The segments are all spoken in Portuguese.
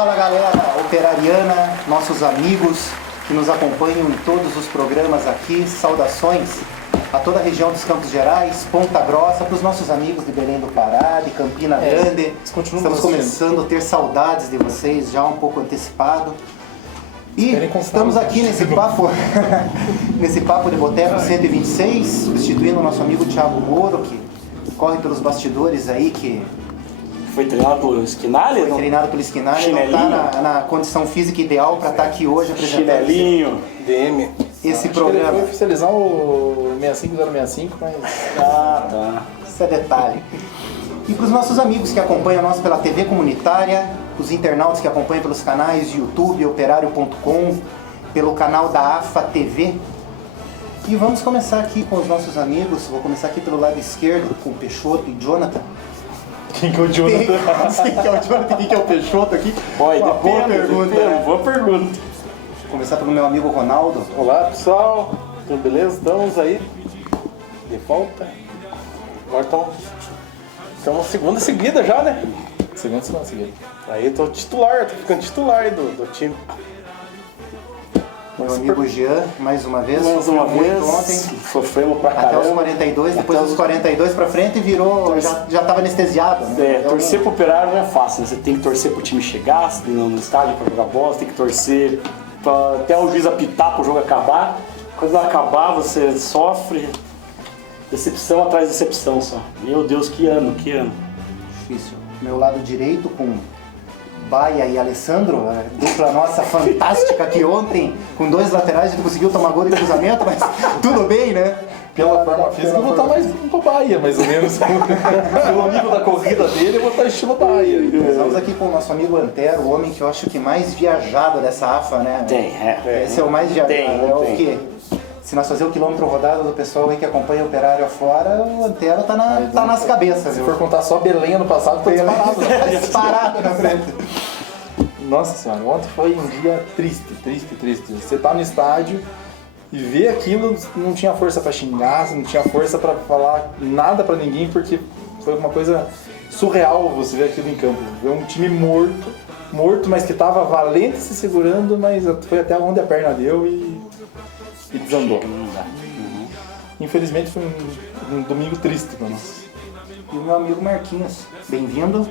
Fala galera operariana, nossos amigos que nos acompanham em todos os programas aqui, saudações a toda a região dos Campos Gerais, Ponta Grossa, para os nossos amigos de Belém do Pará, de Campina Grande. Estamos começando a ter saudades de vocês, já um pouco antecipado. E estamos aqui nesse papo, nesse papo de Boteco 126, substituindo o nosso amigo Thiago Moro, que corre pelos bastidores aí, que foi treinado pelo Skinali? Foi treinado pelo Skinali, não está na condição física ideal para estar aqui hoje apresentando chinelinho, DM. Esse programa. Ele foi oficializar o 65065, mas... tá. Isso é detalhe. E para os nossos amigos que acompanham nós pela TV comunitária, os internautas que acompanham pelos canais YouTube, operário.com, pelo canal da AFA TV. E vamos começar aqui com os nossos amigos. Vou começar aqui pelo lado esquerdo, com o Peixoto e Jonathan. Quem que é o Jonathan? Quem que é o Jonathan? Quem que é o Peixoto aqui? Uma boa pergunta. Né? Boa pergunta. Vou começar pelo meu amigo Ronaldo. Olá pessoal, tudo beleza? Estamos aí de volta. Agora estamos segunda seguida já, né? Segunda seguida. Aí eu tô titular, tô ficando titular aí do time. Meu amigo Jean, mais uma vez. Ontem. Sofremos pra caramba. Até os 42, depois dos 42 pra frente virou, já tava anestesiado. Né? Torcer pro Operário não é fácil, né? Você tem que torcer pro time chegar no estádio pra jogar bola, você tem que torcer até o juiz apitar pro jogo acabar. Quando não acabar, você sofre decepção atrás de decepção só. Meu Deus, que ano. Difícil. Meu lado direito com Baia e Alessandro, a dupla nossa fantástica que ontem, com dois laterais, a gente conseguiu tomar gol de cruzamento, mas tudo bem, né? Pela forma física eu vou estar mais pro Bahia, mais ou menos. Pelo amigo da corrida dele, eu vou estar estilo Bahia. Nós vamos aqui com o nosso amigo Antero, o homem que eu acho que mais viajado dessa AFA, né? Esse é o mais viajado. O quê? Se nós fazer o quilômetro rodado do pessoal aí que acompanha o Operário afora, o Antero tá nas cabeças. Se for contar só Belém ano passado, foi disparado na frente. Nossa senhora, ontem foi um dia triste. Você tá no estádio e ver aquilo, não tinha força pra xingar, não tinha força pra falar nada pra ninguém, porque foi uma coisa surreal você ver aquilo em campo. Ver um time morto, mas que tava valente se segurando, mas foi até onde a perna deu e desandou. Infelizmente foi um domingo triste pra nós. E o meu amigo Marquinhos, bem-vindo.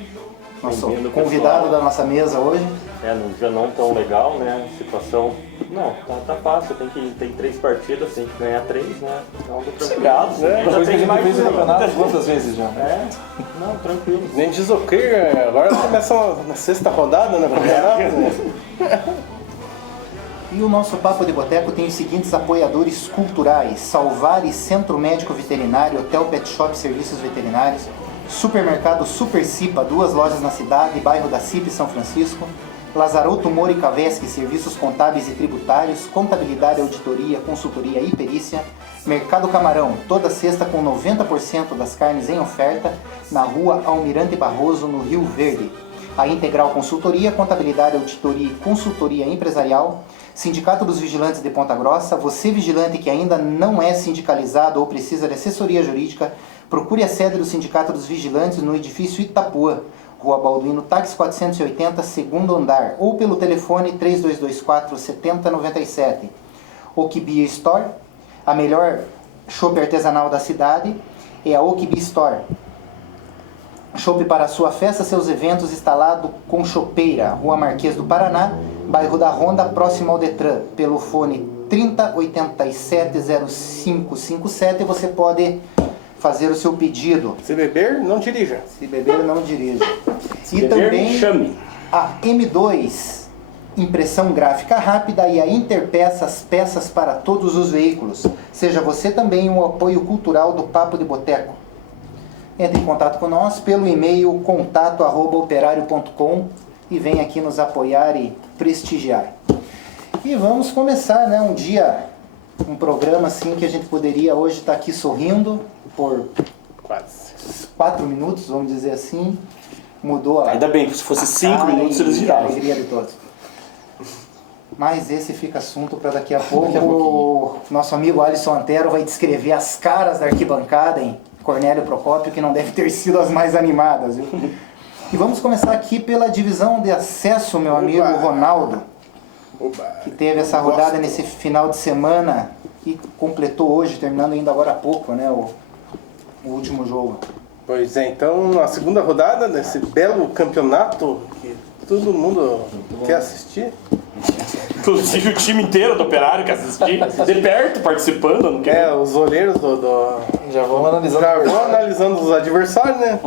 Nosso pessoal. convidado da nossa mesa hoje. Num dia não tão legal, né? A situação. Não, tá fácil. Tem 3 partidas, tem que ganhar 3, né? Algo tranquilo. Né? Depois que a gente fez o campeonato quantas vezes já? Não, tranquilo. Nem diz o quê, agora começa na sexta rodada, né? E o nosso Papo de Boteco tem os seguintes apoiadores culturais: Salvares, Centro Médico Veterinário, Hotel Pet Shop Serviços Veterinários, Supermercado Super Cipa, 2 lojas na cidade, bairro da Cipa e São Francisco, Lazaroto Mori Kavesky, Serviços Contábeis e Tributários, Contabilidade, Auditoria, Consultoria e Perícia, Mercado Camarão, toda sexta com 90% das carnes em oferta, na rua Almirante Barroso, no Rio Verde. A Integral Consultoria, Contabilidade, Auditoria e Consultoria Empresarial, Sindicato dos Vigilantes de Ponta Grossa. Você vigilante que ainda não é sindicalizado ou precisa de assessoria jurídica, procure a sede do Sindicato dos Vigilantes no edifício Itapuã, Rua Balduino Táxi 480, segundo andar, ou pelo telefone 3224-7097. Okibia Store, a melhor chopp artesanal da cidade, é a Okibia Store. Chopp para sua festa, seus eventos, instalado com chopeira, Rua Marquês do Paraná, bairro da Ronda, próximo ao Detran, pelo fone 3087-0557, você pode fazer o seu pedido. Se beber, não dirija. Se beber, não dirija. E também chame. A M2, impressão gráfica rápida, e a Interpeças, peças para todos os veículos. Seja você também um apoio cultural do Papo de Boteco. Entre em contato com nós pelo e-mail contato@operario.com e vem aqui nos apoiar e prestigiar. E vamos começar, né, um programa assim que a gente poderia hoje estar aqui sorrindo por Quase 4 minutos, vamos dizer assim. Mudou a... Ainda bem que se fosse 5 minutos eles A viraram. alegria de todos. Mas esse fica assunto para daqui a pouco. O nosso amigo Alisson Antero vai descrever as caras da arquibancada em Cornélio Procópio, que não deve ter sido as mais animadas, viu? E vamos começar aqui pela divisão de acesso, meu amigo Ronaldo, que teve essa rodada nesse final de semana e completou hoje, terminando ainda agora há pouco, né, o último jogo. Pois é, então a segunda rodada desse belo campeonato que todo mundo quer assistir. Inclusive o time inteiro do Operário que assistiu, de perto, participando, não quer? Os olheiros Já vamos analisando. já vão analisando os adversários, né?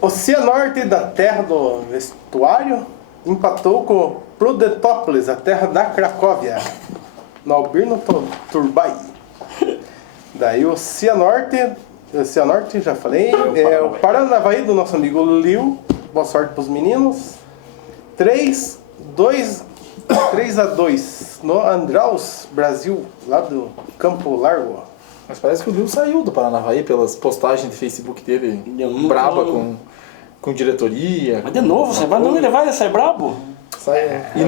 O Cianorte, da terra do vestuário, empatou com o Prudentópolis, a terra da Cracóvia, no Albirno Turbay. Daí o Cianorte, já falei, o Paranavaí do nosso amigo Liu, boa sorte pros meninos. 3-2 no Andraus, Brasil, lá do Campo Largo. Mas parece que o Liu saiu do Paranavaí pelas postagens de Facebook dele, Eu braba não- com diretoria. Mas de novo, você vai, não, ele vai sair brabo? E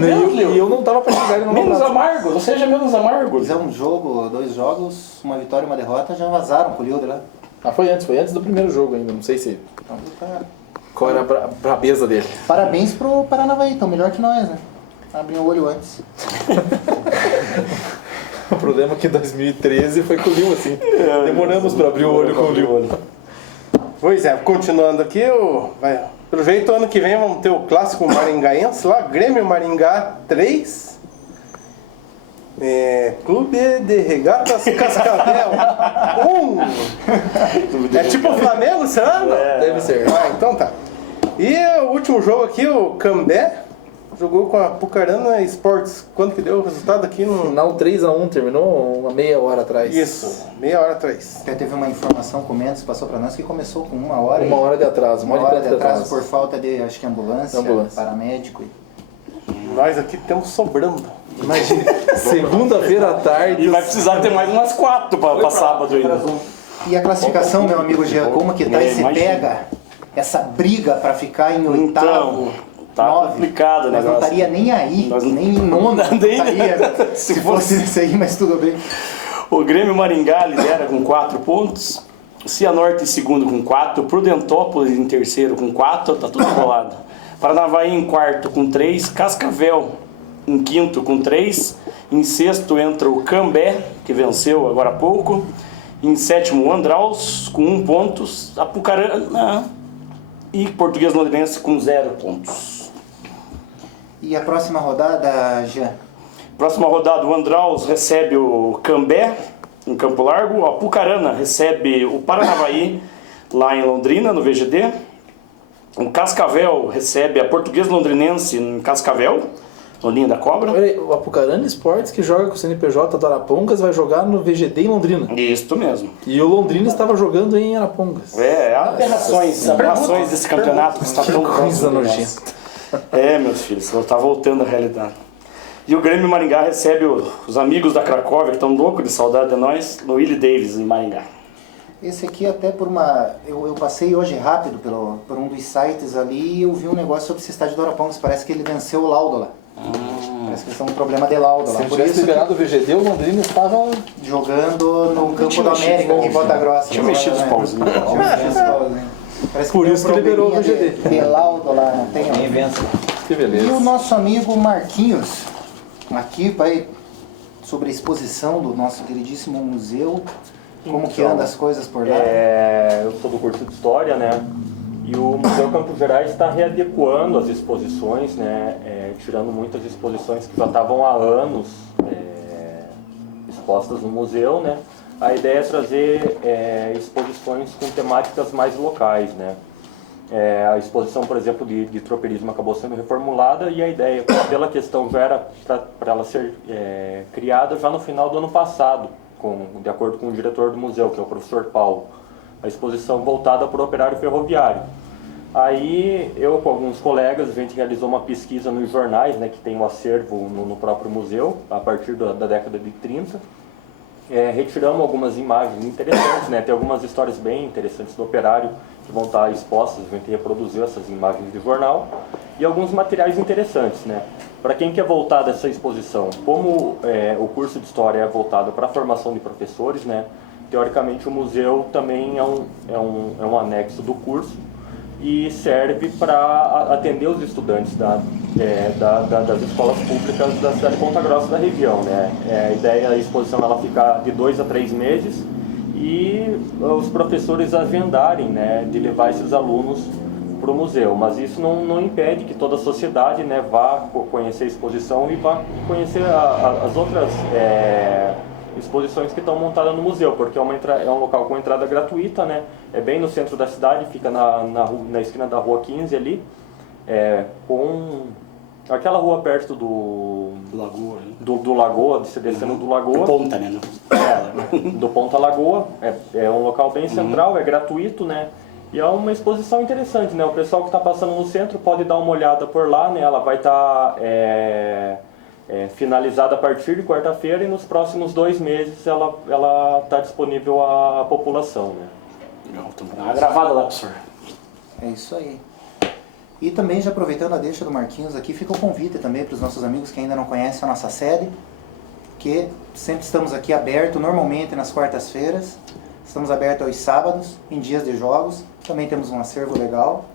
eu não tava pra chegar ele no Menos campeonato. amargo, não seja menos amargo. Fizer um jogo, 2 jogos, uma vitória e uma derrota, já vazaram com o Lildo lá. Ah, foi antes do primeiro jogo ainda, não sei se Então, tá. qual era a brabeza dele. Parabéns pro Paranavaí, estão melhor que nós, né? Abriu o olho antes. O problema é que em 2013 foi com o Liu, assim. Demoramos pra abrir o olho com o Liu. Pois é, continuando aqui, pelo jeito ano que vem vamos ter o clássico maringaense lá, Grêmio Maringá 3. Clube de Regatas Cascavel 1. É tipo o Flamengo, será? Deve ser. Ah, então tá. E o último jogo aqui, o Cambé, jogou com a Pucarana Esportes. Quanto que deu o resultado aqui? Final 3-1, terminou uma meia hora atrás. Isso, meia hora atrás. Até teve uma informação com o Mendes, passou pra nós, que começou com 1 hora. Uma hora de atraso, Uma hora de atraso por falta de, acho que ambulância. Paramédico. Nós aqui temos sobrando. Imagina, segunda-feira à tarde. E vai precisar ter mais umas 4 pra sábado ainda. E a classificação, meu amigo Jean, como que tá? E se imagina. pega essa briga pra ficar em oitavo, Então, tá 9, complicado o nós não negócio. estaria nem aí, Nós nem em nono Nem- estaria, se se fosse isso aí, mas tudo bem. O Grêmio Maringá lidera com 4 pontos. Cianorte em segundo com 4. Prudentópolis em terceiro com 4. Tá tudo colado. Paranavaí em quarto com 3. Cascavel em quinto com 3. Em sexto entra o Cambé, que venceu agora há pouco. Em sétimo o Andraus com 1 ponto. Apucarana e Português Londrinense com 0 pontos. E a próxima rodada, Jean? Próxima rodada, o Andraus recebe o Cambé, em Campo Largo. O Apucarana recebe o Paranavaí, lá em Londrina, no VGD. O Cascavel recebe a Português Londrinense, em Cascavel, no Linha da Cobra. Olha, o Apucarana Esportes, que joga com o CNPJ do Arapongas, vai jogar no VGD em Londrina. Isso mesmo. E o Londrina estava jogando em Arapongas. Aberrações desse campeonato que está tão Coisa próximo. nojenta. É, meus filhos, está voltando à realidade. E o Grêmio Maringá recebe os amigos da Cracóvia, que estão loucos de saudade de nós, no Willie Davis, em Maringá. Esse aqui até por uma... Eu passei hoje rápido por um dos sites ali e eu vi um negócio sobre esse estádio do Arapongas. Parece que ele venceu o laudo lá. Parece que eles têm um problema de laudo lá. Se Por tivesse isso, liberado o VGD, o Londrina estava... jogando no Campo da América, aqui em Ponta Grossa. Tinha mexido os pauzinhos. Tinha mexido os pauzinhos. Parece Por tem um isso que liberou o probleminha VGD. de laudo lá, não tem? Quem vence? Que E beleza. o nosso amigo Marquinhos, aqui vai sobre a exposição do nosso queridíssimo museu, como que anda as coisas por lá. Eu sou do curso de História, né? E o Museu Campos Gerais está readequando as exposições, né? Tirando muitas exposições que já estavam há anos expostas no museu, né? A ideia é trazer exposições com temáticas mais locais, né? A exposição, por exemplo, de tropeirismo acabou sendo reformulada e a ideia, pela questão, já era para ela ser criada já no final do ano passado, de acordo com o diretor do museu, que é o professor Paulo. A exposição voltada para o operário ferroviário. Aí eu com alguns colegas, a gente realizou uma pesquisa nos jornais, né, que tem um acervo no próprio museu, a partir da década de 30. Retiramos algumas imagens interessantes, né? Tem algumas histórias bem interessantes do operário que vão estar expostas, a gente reproduziu essas imagens de jornal e alguns materiais interessantes, né? Para quem quer voltar dessa exposição, como o curso de História é voltado para a formação de professores, né? Teoricamente o museu também é um anexo do curso, e serve para atender os estudantes das escolas públicas da cidade de Ponta Grossa da região, né? A ideia da exposição ela fica de 2 a 3 meses e os professores agendarem, né, de levar esses alunos para o museu, mas isso não impede que toda a sociedade, né, vá conhecer a exposição e vá conhecer as outras exposições que estão montadas no museu, porque é um local com entrada gratuita, né? É bem no centro da cidade, fica na esquina da rua 15 ali, com aquela rua perto do Lagoa, né? do Lagoa, você descendo do Lagoa. Do Ponta, né? Do Ponta Lagoa, é um local bem central, é gratuito, né? E é uma exposição interessante, né? O pessoal que está passando no centro pode dar uma olhada por lá, né? Ela vai estar finalizada a partir de quarta-feira e nos próximos 2 meses ela está disponível à população, né? Legal, então dá uma gravada lá, professor. É isso aí. E também, já aproveitando a deixa do Marquinhos aqui, fica o convite também para os nossos amigos que ainda não conhecem a nossa sede, que sempre estamos aqui abertos, normalmente nas quartas-feiras, estamos abertos aos sábados, em dias de jogos, também temos um acervo legal.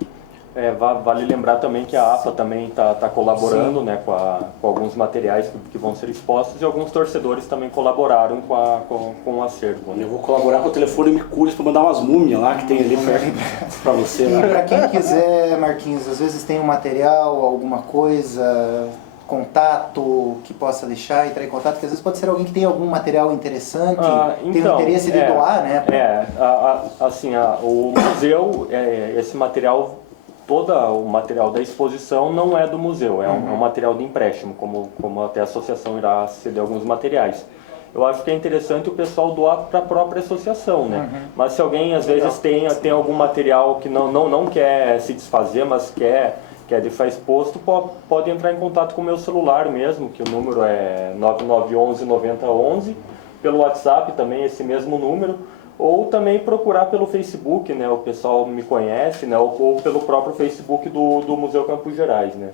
Vale lembrar também que a APA também está colaborando, né, com alguns materiais que vão ser expostos, e alguns torcedores também colaboraram com o acervo, né? Eu vou colaborar com o telefone Mercúrio para mandar umas múmias lá que tem ali para você. E Lá. para quem quiser, Marquinhos, às vezes tem um material, alguma coisa, contato que possa deixar, entrar em contato, que às vezes pode ser alguém que tem algum material interessante, tem o interesse de doar, né? O museu, esse material, todo o material da exposição não é do museu, é um material de empréstimo, como até a associação irá ceder alguns materiais. Eu acho que é interessante o pessoal doar para a própria associação, né? Mas se alguém às vezes tem algum material que não quer se desfazer, mas quer deixar exposto, pode entrar em contato com o meu celular mesmo, que o número é 9911 9011, pelo WhatsApp também esse mesmo número, ou também procurar pelo Facebook, né? O pessoal me conhece, né? Ou pelo próprio Facebook do Museu Campos Gerais, né?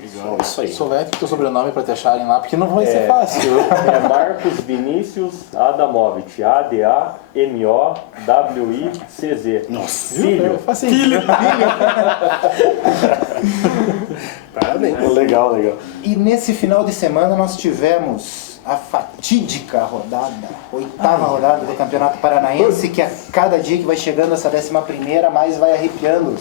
Legal, isso aí. Solete o teu sobrenome para te acharem lá, porque não vai ser fácil. É Marcos Vinícius Adamovich, ADAMOWICZ. Nossa. Filho. Facinho. Parabéns. Legal. E nesse final de semana nós tivemos a fatídica rodada, 8ª rodada do Campeonato Paranaense, que a cada dia que vai chegando essa 11ª, mais vai arrepiando.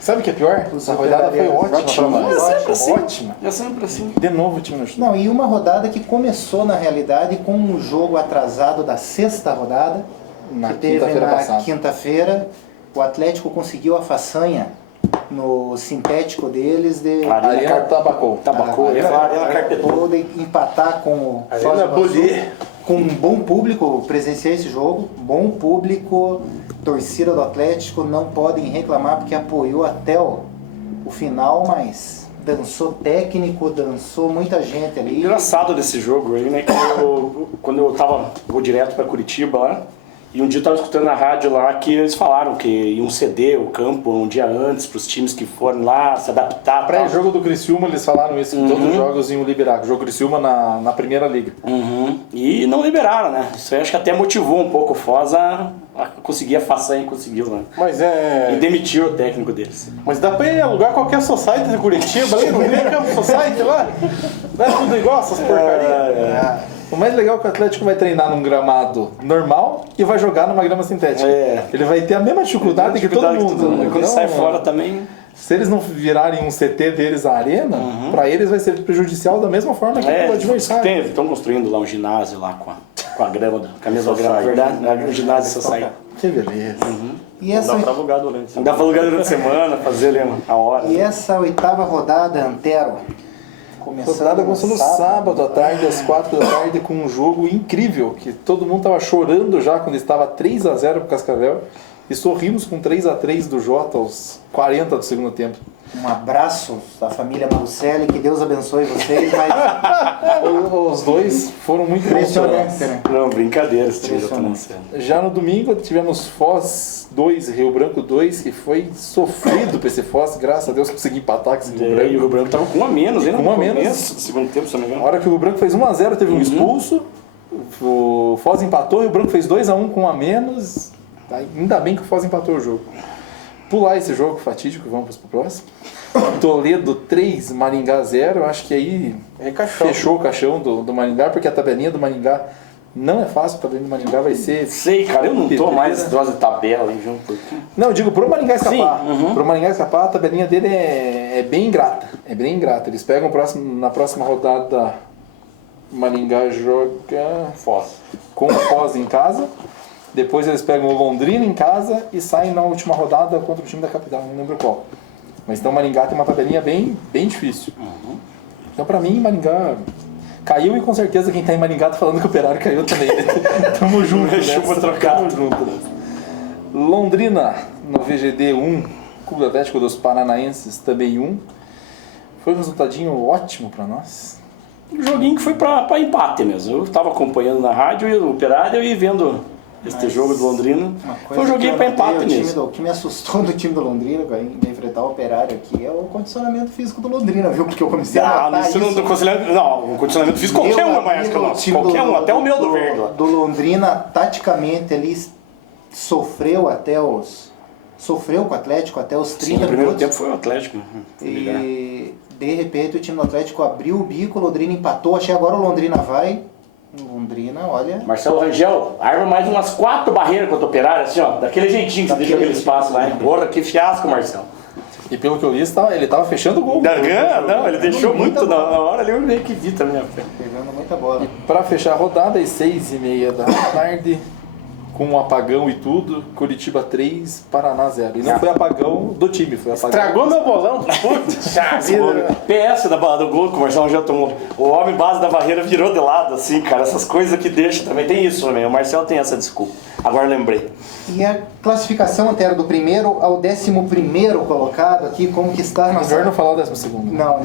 Sabe o que é pior? Os A rodada foi apoiadores. ótima pra nós. É sempre assim. Ótima. É sempre assim. De novo o time no chute. Não, e uma rodada que começou na realidade com um jogo atrasado da 6ª rodada, Na que teve quinta-feira na passada. quinta-feira. O Atlético conseguiu a façanha no sintético deles de Arena Tabacou. Tabacou, Arena Carpetou. de empatar com o Foz Arena do Iguaçu, Bolí. com um bom público. Presenciei esse jogo, bom público, torcida do Atlético, não podem reclamar porque apoiou até o final, mas dançou técnico, dançou muita gente ali. Engraçado desse jogo aí, né? Que quando eu vou direto para Curitiba lá, e um dia eu tava escutando na rádio lá que eles falaram que iam ceder o campo um dia antes para os times que foram lá se adaptar. Tal. Pré-jogo do Criciúma, eles falaram isso, que todos os jogos iam liberar. O jogo Criciúma na primeira liga. E não liberaram, né? Isso aí acho que até motivou um pouco o Foz a conseguir a façanha e conseguiu, né? Mas E demitiu o técnico deles. Mas dá pra ir alugar qualquer society de Curitiba ali, não tem campo society lá? Não é tudo igual essas porcarias? O mais legal é que o Atlético vai treinar num gramado normal e vai jogar numa grama sintética. Ele vai ter a mesma dificuldade que todo mundo. Quando sai fora também. Se eles não virarem um CT deles a arena, pra eles vai ser prejudicial da mesma forma que o adversário. Estão construindo lá um ginásio lá com a grama, com a mesma grama, verdade? O ginásio só sai. Que beleza. E Não essa, dá para alugar durante a Não dá pra alugar durante a semana, fazer ali a hora. e essa 8ª rodada, Antero, A rodada começou no sábado à tarde, às 4 da tarde, com um jogo incrível, que todo mundo estava chorando já quando estava 3-0 pro Cascavel, e sorrimos com 3-3 do Jota aos 40 do segundo tempo. Um abraço da família Marucelli, que Deus abençoe vocês, mas Os dois foram muito emocionantes. impressionante, né? Não, brincadeira, esse time já tá lançando. Já no domingo tivemos Foz 2 e Rio Branco 2, que foi sofrido pra esse Foz, graças a Deus consegui empatar com esse Rio E o Branco. Rio Branco tava com um a menos, hein? Com um a menos. No segundo tempo, se não me Na engano. hora que o Rio Branco fez 1-0, teve um expulso, o Foz empatou e o Branco fez 2-1 com um a menos. Ainda bem que o Foz empatou o jogo. pular esse jogo fatídico, vamos pro próximo. Toledo 3, Maringá 0. Eu acho que aí fechou o caixão do Maringá, porque a tabelinha do Maringá não é fácil. A tabelinha do Maringá vai ser... Sei, cara, eu não tô pedreira. mais droga de tabela aí, João, porque... Não, eu digo pro Maringá escapar. Sim, Pro Maringá escapar, a tabelinha dele é bem ingrata. É bem ingrata. Eles pegam na próxima rodada, Maringá joga Foz. com o Foz em casa. Depois eles pegam o Londrina em casa e saem na última rodada contra o time da capital, não lembro qual. Mas então o Maringá tem uma tabelinha bem difícil. Então pra mim, Maringá caiu, e com certeza quem tá em Maringá tá falando que o Operário caiu também. Tamo junto, né? Chuva trocada. Tamo junto, né? Londrina no VGD 1, Clube Atlético dos Paranaenses também 1. Foi um resultadinho ótimo pra nós. Um joguinho que foi pra empate mesmo. Eu tava acompanhando na rádio e o Operário e vendo este jogo do Londrina. Foi um joguinho pra empate mesmo. O que me assustou do time do Londrina, em enfrentar o Operário aqui, é o condicionamento físico do Londrina, viu? Porque eu comecei a notar isso. Não, o condicionamento físico qualquer um é mais que o nosso. Qualquer um, até o meu do verde lá. Do Londrina, taticamente, ele sofreu com o Atlético até os 30 Sim, o primeiro minutos. tempo foi o Atlético. E de repente o time do Atlético abriu o bico, o Londrina empatou. Achei agora o Londrina vai. Londrina, olha. Marcelo Rangel, arma mais umas 4 barreiras contra o Operário, assim, ó, daquele jeitinho que você deixou aquele espaço lá, hein? Porra, que fiasco, Marcelo. E pelo que eu li, ele tava fechando o gol. Não, ele deixou muito na hora ali, eu meio que vi também. Pegando muita bola. Para fechar a rodada, às 6h30 da tarde, com um apagão e tudo, Curitiba 3, Paraná 0. E não foi apagão do time, foi apagão. Estragou meu bolão. Putz, PS da barra do gol que o Marcelo já tomou. O homem base da barreira virou de lado, assim, cara. Essas coisas que deixam também. Tem isso também. O Marcelo tem essa desculpa. Agora lembrei. E a classificação até do primeiro ao 11º colocado aqui, como que está? Melhor não falar o 12º. Não,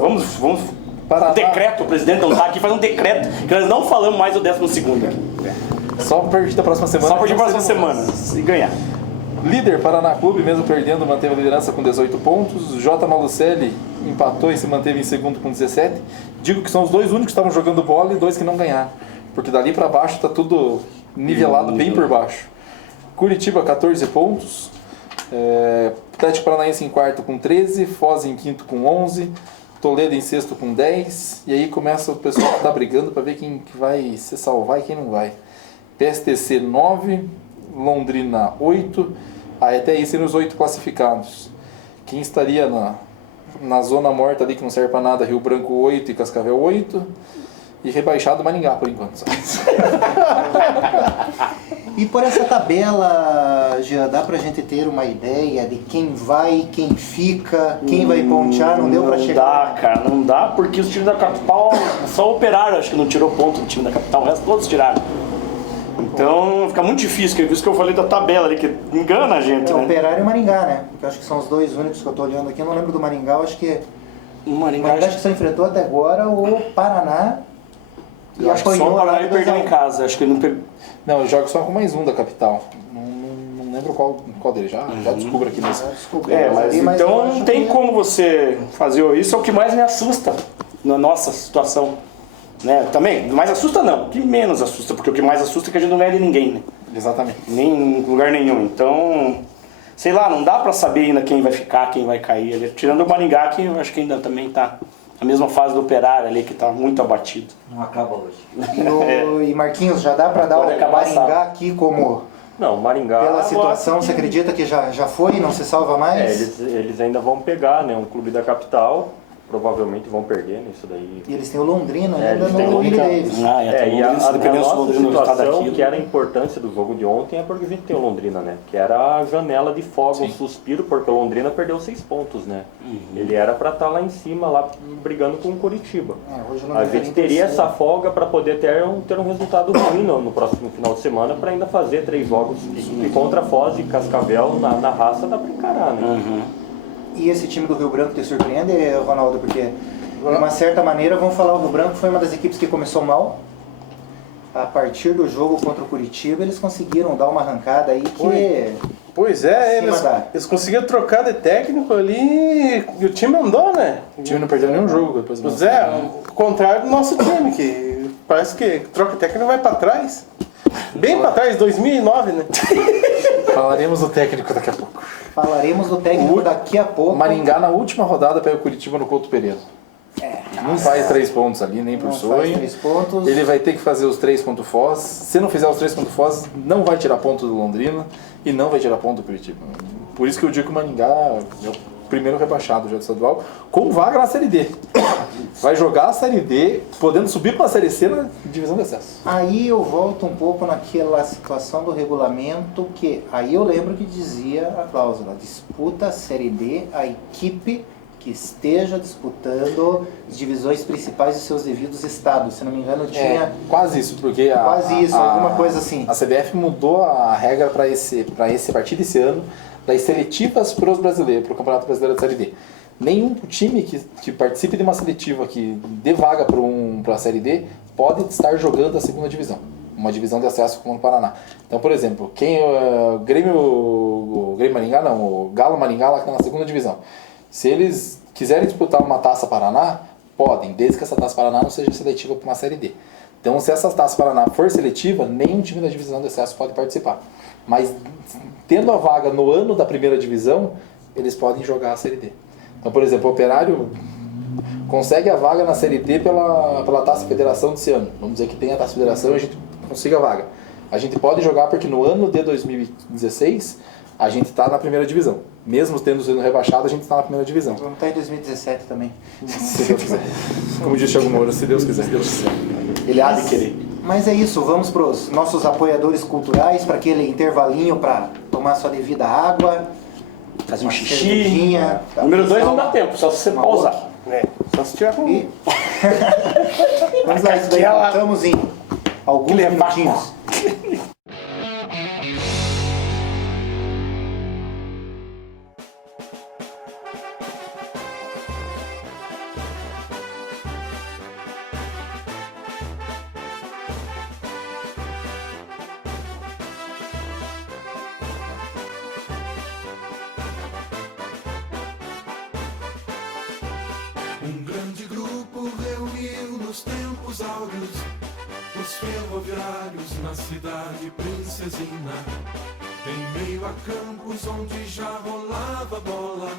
Vamos. Paraná. O decreto, o presidente não tá aqui, faz um decreto que nós não falamos mais do 12º aqui. Só a partir da próxima semana. Só a partir da próxima semana, se ganhar. Líder, Paraná Clube, mesmo perdendo, manteve a liderança com 18 pontos. J. Malucelli empatou e se manteve em segundo com 17. Digo que são os dois únicos que estavam jogando bola e dois que não ganharam. Porque dali para baixo tá tudo nivelado bem por baixo. Curitiba, 14 pontos. Atlético Paranaense em quarto com 13. Foz em quinto com 11. Toledo em sexto com 10. E aí começa o pessoal que tá brigando para ver quem que vai se salvar e quem não vai. PSTC 9, Londrina 8, até aí seriam os 8 classificados. Quem estaria na zona morta ali, que não serve para nada, Rio Branco 8 e Cascavel 8, e rebaixado Maringá por enquanto. E por essa tabela, já dá pra gente ter uma ideia de quem vai, quem fica, quem vai pontear, não deu pra chegar? Não dá, cara, não dá, porque os times da capital, só o Operário acho que não tirou ponto do time da capital, o resto todos tiraram. Então fica muito difícil, que é isso que eu falei da tabela ali, que engana a gente, né? Operário e Maringá, né? Porque eu acho que são os dois únicos que eu tô olhando aqui. Eu não lembro do Maringá, eu acho que O o Maringá, Maringá acho que só enfrentou até agora o Paraná. eu acho que só o Paraná ele perdeu em casa, acho que ele não perdeu. Não, eu jogo só com mais um da capital. Não lembro qual dele, já descubro aqui mesmo. Desculpa, Mas então não tem como você fazer isso, é o que mais me assusta na nossa situação. Né? Também, mais assusta não, o que menos assusta, porque o que mais assusta é que a gente não ganha de ninguém, né? Exatamente. Nem em lugar nenhum. Então, sei lá, não dá pra saber ainda quem vai ficar, quem vai cair ali. Tirando o Maringá, que eu acho que ainda também tá na mesma fase do Operário ali, que tá muito abatido. Não acaba hoje. E Marquinhos, já dá pra dar Pode o acabar Maringá sábado. aqui como... Não, Maringá... Pela eu situação, acho você que- acredita que já foi, não se salva mais? eles ainda vão pegar, né? Um clube da capital, provavelmente vão perder nisso daí. E eles têm o Londrina Eles ainda têm o no Willie Londrina. Davis. E a dependendo se o nossa Londrina não está situação, daquilo. que era a importância do jogo de ontem, é porque a gente tem o Londrina, né? Que era a janela de folga, um suspiro, porque o Londrina perdeu 6 pontos, né? Ele era pra estar lá em cima, lá brigando com o Curitiba. Hoje o A Londrina gente tá em teria terceiro. essa folga para poder ter um resultado ruim no próximo final de semana, para ainda fazer 3 jogos e contra Foz e Cascavel na raça dá para encarar, né? E esse time do Rio Branco te surpreende, Ronaldo? Porque, de uma certa maneira, vamos falar, o Rio Branco foi uma das equipes que começou mal. A partir do jogo contra o Curitiba, eles conseguiram dar uma arrancada aí que... Pois é, Cima eles conseguiram trocar de técnico ali e o time andou, né? O time não perdeu nenhum jogo depois do Pois é, o contrário do nosso time, que parece que troca de técnico e vai pra trás. Bem pra trás, 2009, né? Falaremos do técnico daqui a pouco. Falaremos do técnico daqui a pouco. O Maringá na última rodada pega o Curitiba no Couto Pereira. Não faz 3 pontos ali, nem por Não faz sonho. 3 pontos. Ele vai ter que fazer os 3 contra o Foz. Se não fizer os 3 contra o Foz, não vai tirar ponto do Londrina e não vai tirar ponto do Curitiba. Por isso que eu digo que o Maringá é o primeiro rebaixado já do estadual, com vaga na Série D. Vai jogar a Série D, podendo subir para a Série C na divisão de acesso. Aí eu volto um pouco naquela situação do regulamento, que aí eu lembro que dizia a cláusula: disputa a Série D a equipe que esteja disputando as divisões principais de seus devidos estados. Se não me engano, tinha Quase isso, porque alguma coisa assim. A CBF mudou a regra para a partir desse ano das seletivas para os brasileiros, para o Campeonato Brasileiro da Série D. Nenhum time que participe de uma seletiva que dê vaga para a Série D pode estar jogando a segunda divisão, uma divisão de acesso como no Paraná. Então, por exemplo, o Grêmio Maringá, não, o Galo Maringá lá que está na segunda divisão. Se eles quiserem disputar uma Taça Paraná, podem, desde que essa Taça Paraná não seja seletiva para uma Série D. Então, se essa Taça Paraná for seletiva, nenhum time da divisão de acesso pode participar. Mas, tendo a vaga no ano da primeira divisão, eles podem jogar a Série D. Então, por exemplo, o Operário consegue a vaga na Série D pela Taça Federação desse ano. Vamos dizer que tem a Taça Federação e a gente consiga a vaga. A gente pode jogar porque no ano de 2016 a gente está na primeira divisão. Mesmo tendo sido rebaixado, a gente está na primeira divisão. Vamos estar em 2017 também. Se Deus quiser. Como disse Thiago Moura, se Deus quiser. Se Deus quiser. Ele há de querer. Mas é isso, vamos para os nossos apoiadores culturais, para aquele intervalinho para tomar sua devida água. Fazer um xixi. cervejinha, Número 2 não dá tempo, só se você uma pausar. Só se tiver com... E... Vamos lá, isso daí voltamos em alguns minutinhos. Um grande grupo reuniu nos tempos áureos os ferroviários na cidade princesina, em meio a campos onde já rolava bola,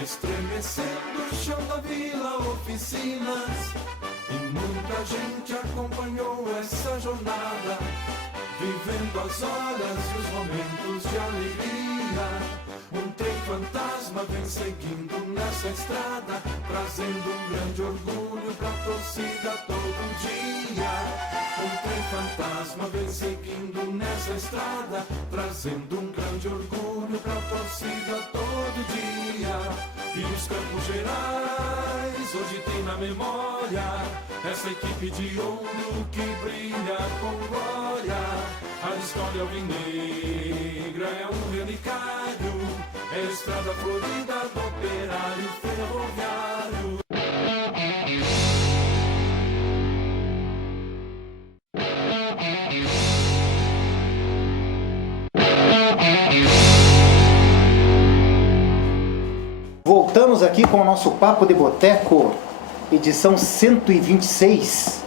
estremecendo o chão da vila, oficinas, e muita gente acompanhou essa jornada, vivendo as horas e os momentos de alegria. Um trem fantasma vem seguindo nessa estrada, trazendo um grande orgulho pra torcida todo dia. Um trem fantasma vem seguindo nessa estrada, trazendo um grande orgulho pra torcida todo dia. E os Campos Gerais hoje tem na memória essa equipe de ouro que brilha com glória. A história alvinegra é um relicário, é a estrada florida do operário ferroviário. Voltamos aqui com o nosso Papo de Boteco, edição 126,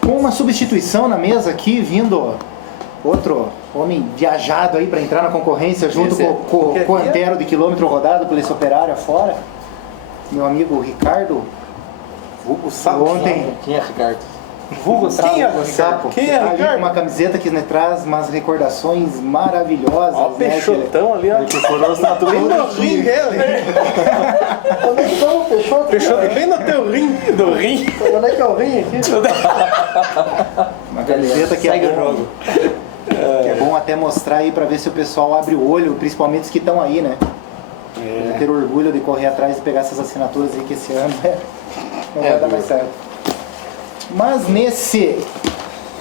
com uma substituição na mesa aqui, vindo outro homem viajado aí para entrar na concorrência junto com o Antero de quilômetro rodado pelo esse operário afora, meu amigo Ricardo. Vulgo Sapo. Ontem, Quem é Ricardo? Vulgo Sapo. o Sapo, Quem é tá ali com Ricardo? uma camiseta que nos traz umas recordações maravilhosas. Ó o né, Peixotão ali, ó. Ele procurou a assinatura Bem do no rim dele. Onde é que tá o Peixoto? Peixoto bem no teu rim. Do rim. Onde é que é o rim aqui? Uma camiseta que Segue é o bom, jogo. que é bom até mostrar aí para ver se o pessoal abre o olho, principalmente os que estão aí, né? Ter orgulho de correr atrás e pegar essas assinaturas aí que esse ano não vai dar mais certo. Mas nesse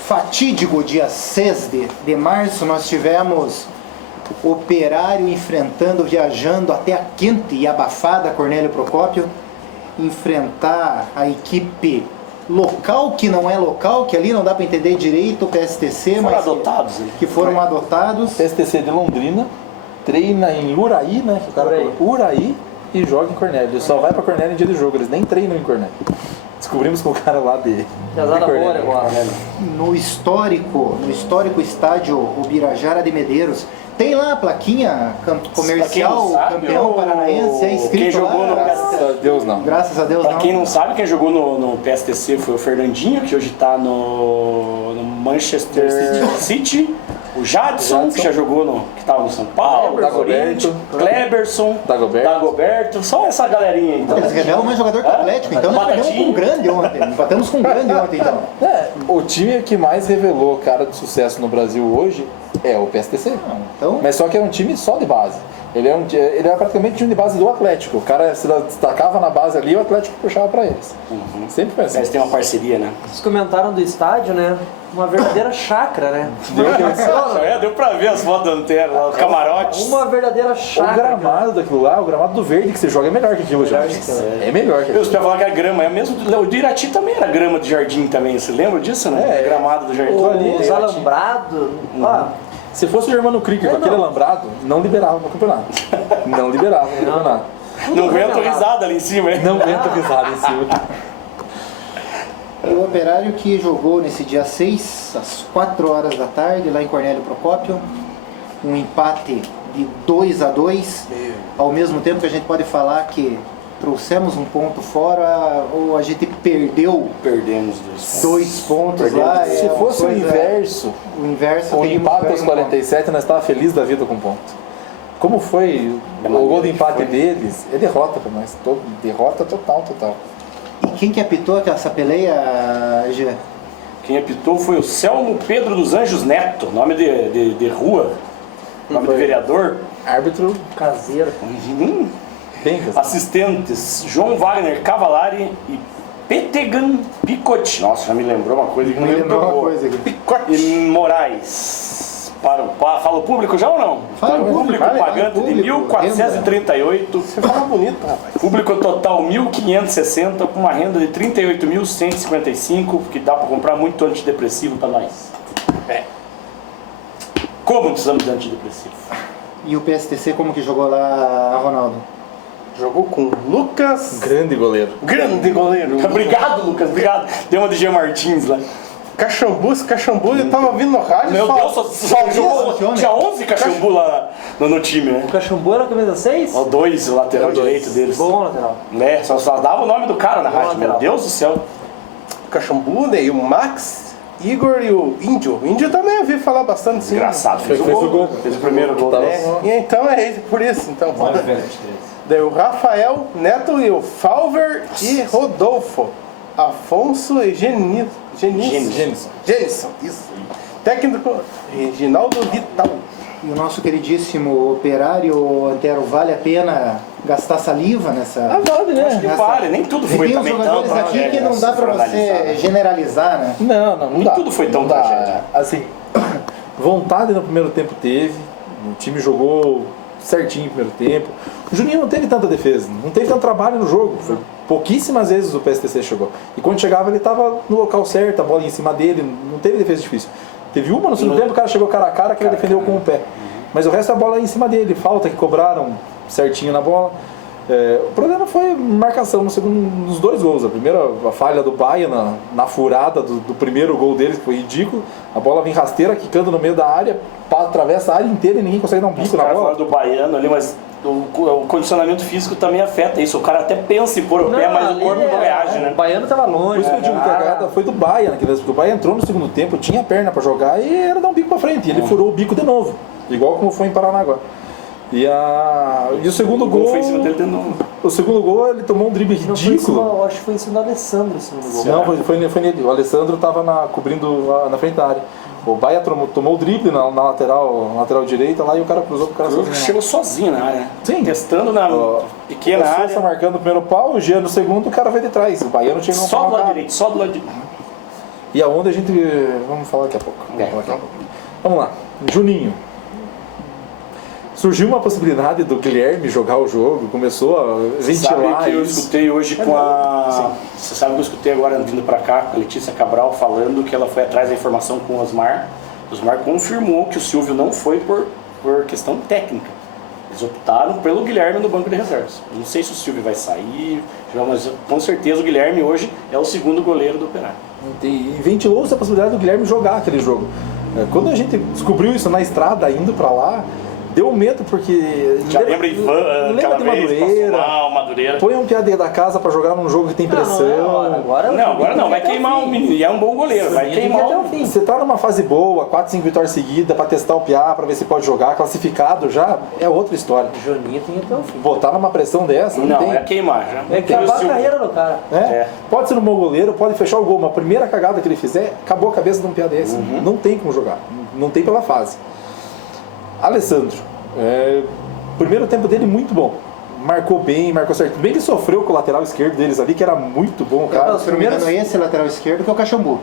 fatídico dia 6 de março nós tivemos Operário enfrentando, viajando até a quente e abafada Cornélio Procópio, enfrentar a equipe local que não é local, que ali não dá para entender direito, o PSTC, Foram mas adotados, né? que foram adotados. PSTC de Londrina, treina em Uraí, né? Uraí e joga em Cornélio. Ele só vai pra Cornélio em dia de jogo, eles nem treinam em Cornélio. Descobrimos com o cara lá de Pesada boa Cornélio. agora. No histórico estádio Ubirajara de Medeiros, tem lá a plaquinha comercial, Pra quem não sabe, campeão paranaense, é escrito quem jogou lá. no Graças a Deus, não. Graças a Deus Pra não. quem não sabe, quem jogou no PSTC foi o Fernandinho, que hoje tá no Manchester City. O Jadson, que já jogou que tava no São Paulo, Dagoberto. Cleberson, Dagoberto, só essa galerinha aí. Então. Eles revelam mais jogador que o Atlético, então nós perdemos com um grande ontem. Empatamos com um grande ontem, então. O time que mais revelou cara de sucesso no Brasil hoje é o PSTC. Então, Mas só que é um time só de base. Ele é praticamente time de base do Atlético. O cara se destacava na base ali e o Atlético puxava pra eles. Sempre foi assim. Eles têm uma parceria, né? Vocês comentaram do estádio, né? Uma verdadeira chácara, né? Deu pra ver as fotos da antena lá, os camarotes. Uma verdadeira O chácara. gramado daquilo lá, o gramado do verde que você joga é melhor que aquilo, gente. É melhor que Eu aquilo. espero falar que a grama é mesmo. O do Irati também era grama de jardim também. Você lembra disso, né? É. Gramado do jardim. Os alambrados. Ó, Se fosse o Germano Krieger com aquele alambrado, não liberava no campeonato. Não liberava no campeonato. Não aguento risada ali em cima, hein? Não aguenta risada em cima. e o Operário que jogou nesse dia 6, às 4 horas da tarde, lá em Cornélio Procópio, um empate de 2-2, ao mesmo tempo que a gente pode falar que trouxemos um ponto fora, ou a gente perdeu Perdemos 2 pontos lá. Se uma fosse o coisa- inverso, o inverso o teríamos empate ganho aos um ponto. 47, nós estávamos felizes da vida com ponto. Como foi o gol de empate deles, é derrota pra nós. Derrota total. E quem que apitou essa peleia, Gê? Quem apitou foi o Selmo Pedro dos Anjos Neto, nome de rua, nome de vereador. Árbitro caseiro. bem casado. Assistentes João Wagner Cavalari e Petegan Picotti. Nossa, já me lembrou uma coisa que não Me lembrou uma pegou. coisa aqui. E Moraes. Fala o público já ou não? Fala o público, fala o pagante de público, 1.438. Você fala bonito, rapaz. Público total 1.560, com uma renda de 38.155, que dá pra comprar muito antidepressivo pra nós. Como precisamos de antidepressivo? E o PSTC como que jogou lá, Ronaldo? Jogou com Lucas, Grande goleiro. grande goleiro. Obrigado, Lucas, obrigado. Deu uma de G. Martins lá. Caxambu, eu tava ouvindo no rádio. Meu só- Deus, só jogou. Tinha 11 cachumbu lá no time, né? O Caxambu era a camisa 6? Ó, 2, o lateral direito deles. Bom lateral. Né? Só dava o nome do cara na rádio, meu lateral. Deus do céu. Caxambu, né? E o Max, Igor e o Índio. O Índio também eu vi falar bastante, sim. Engraçado, fez o Fez gol. o gol. Fez o primeiro gol. Tava- né? E então é por isso, então. Daí o Rafael, Neto e o Falver e Rodolfo. Afonso e Genilson, isso. Técnico Reginaldo Vital. E o nosso queridíssimo Operário Antero, vale a pena gastar saliva nessa... Vale, Acho que vale, nem tudo foi Tem uns também tão jogadores aqui tragédia, que não dá se for pra analisar, você né? generalizar, né? Não Nem dá. tudo foi tão Não dá. tragédia. Assim, vontade no primeiro tempo teve, o time jogou certinho no primeiro tempo. O Juninho não teve tanta defesa, não teve tanto trabalho no jogo. Foi pouquíssimas vezes o PSTC chegou. E quando chegava ele estava no local certo, a bola ia em cima dele, não teve defesa difícil. Teve uma no segundo tempo, o cara chegou cara a cara que ele defendeu com o pé. Mas o resto a bola ia em cima dele, falta que cobraram certinho na bola. O problema foi marcação nos 2 gols. A primeira, a falha do Baia na furada do primeiro gol deles, que foi ridículo. A bola vem rasteira, quicando no meio da área, atravessa a área inteira e ninguém consegue dar um bico Os na caras bola. falaram do baiano ali, mas o condicionamento físico também afeta isso. O cara até pensa em pôr o pé, mas o corpo não reage, né? O Baiano tava Por longe. isso que eu digo que a cagada foi do Baia naquele vez, porque o Baia entrou no segundo tempo, tinha perna pra jogar e era dar um bico pra frente. E ele furou o bico de novo, igual como foi em Paranaguá. E o segundo gol. Foi em cima dele de novo. O segundo gol ele tomou um drible Não foi em ridículo. cima, eu acho que foi em cima do Alessandro esse segundo gol. Não, foi nele. O Alessandro estava cobrindo na frente da área. O Baia tomou o drible na lateral direita lá e o cara cruzou pro cara O sozinho. chegou sozinho na área. Sim. Testando na pequena O Sousa área. marcando o primeiro pau, o Jean no segundo, o cara veio de trás. O Baiano chegou no Só do lado pau. direito, só do lado direito. E aonde a gente. Vamos falar daqui a pouco. Vamos lá. Juninho. Surgiu uma possibilidade do Guilherme jogar o jogo, começou a Sabe ventilar que eu isso. escutei hoje com a... Você sabe que eu escutei agora vindo pra cá com a Letícia Cabral falando que ela foi atrás da informação com o Osmar. O Osmar confirmou que o Silvio não foi por questão técnica. Eles optaram pelo Guilherme no banco de reservas. Não sei se o Silvio vai sair, mas com certeza o Guilherme hoje é o segundo goleiro do Operário. E ventilou-se a possibilidade do Guilherme jogar aquele jogo. Quando a gente descobriu isso na estrada, indo pra lá, deu medo, porque... Já lembra Ivan, aquela de vez, Madureira. Põe um piadeiro da casa pra jogar num jogo que tem pressão. Agora Não, vai queimar o menino. E é um bom goleiro, vai queimar até o o... fim. Você tá numa fase boa, 4, 5 vitórias seguidas pra testar o piá, pra ver se pode jogar, classificado já, é outra história. Juninho tem até o fim. Botar numa pressão dessa, não tem. É queimar já. É acabar a carreira do cara. Pode ser no bom goleiro, pode fechar o gol, mas a primeira cagada que ele fizer, acabou a cabeça de um piá desse. Não tem como jogar, não tem pela fase. Alessandro, primeiro tempo dele muito bom. Marcou bem, marcou certo. Bem que sofreu com o lateral esquerdo deles ali, que era muito bom, cara. Se não me engano, esse lateral esquerdo que é o Caxambu.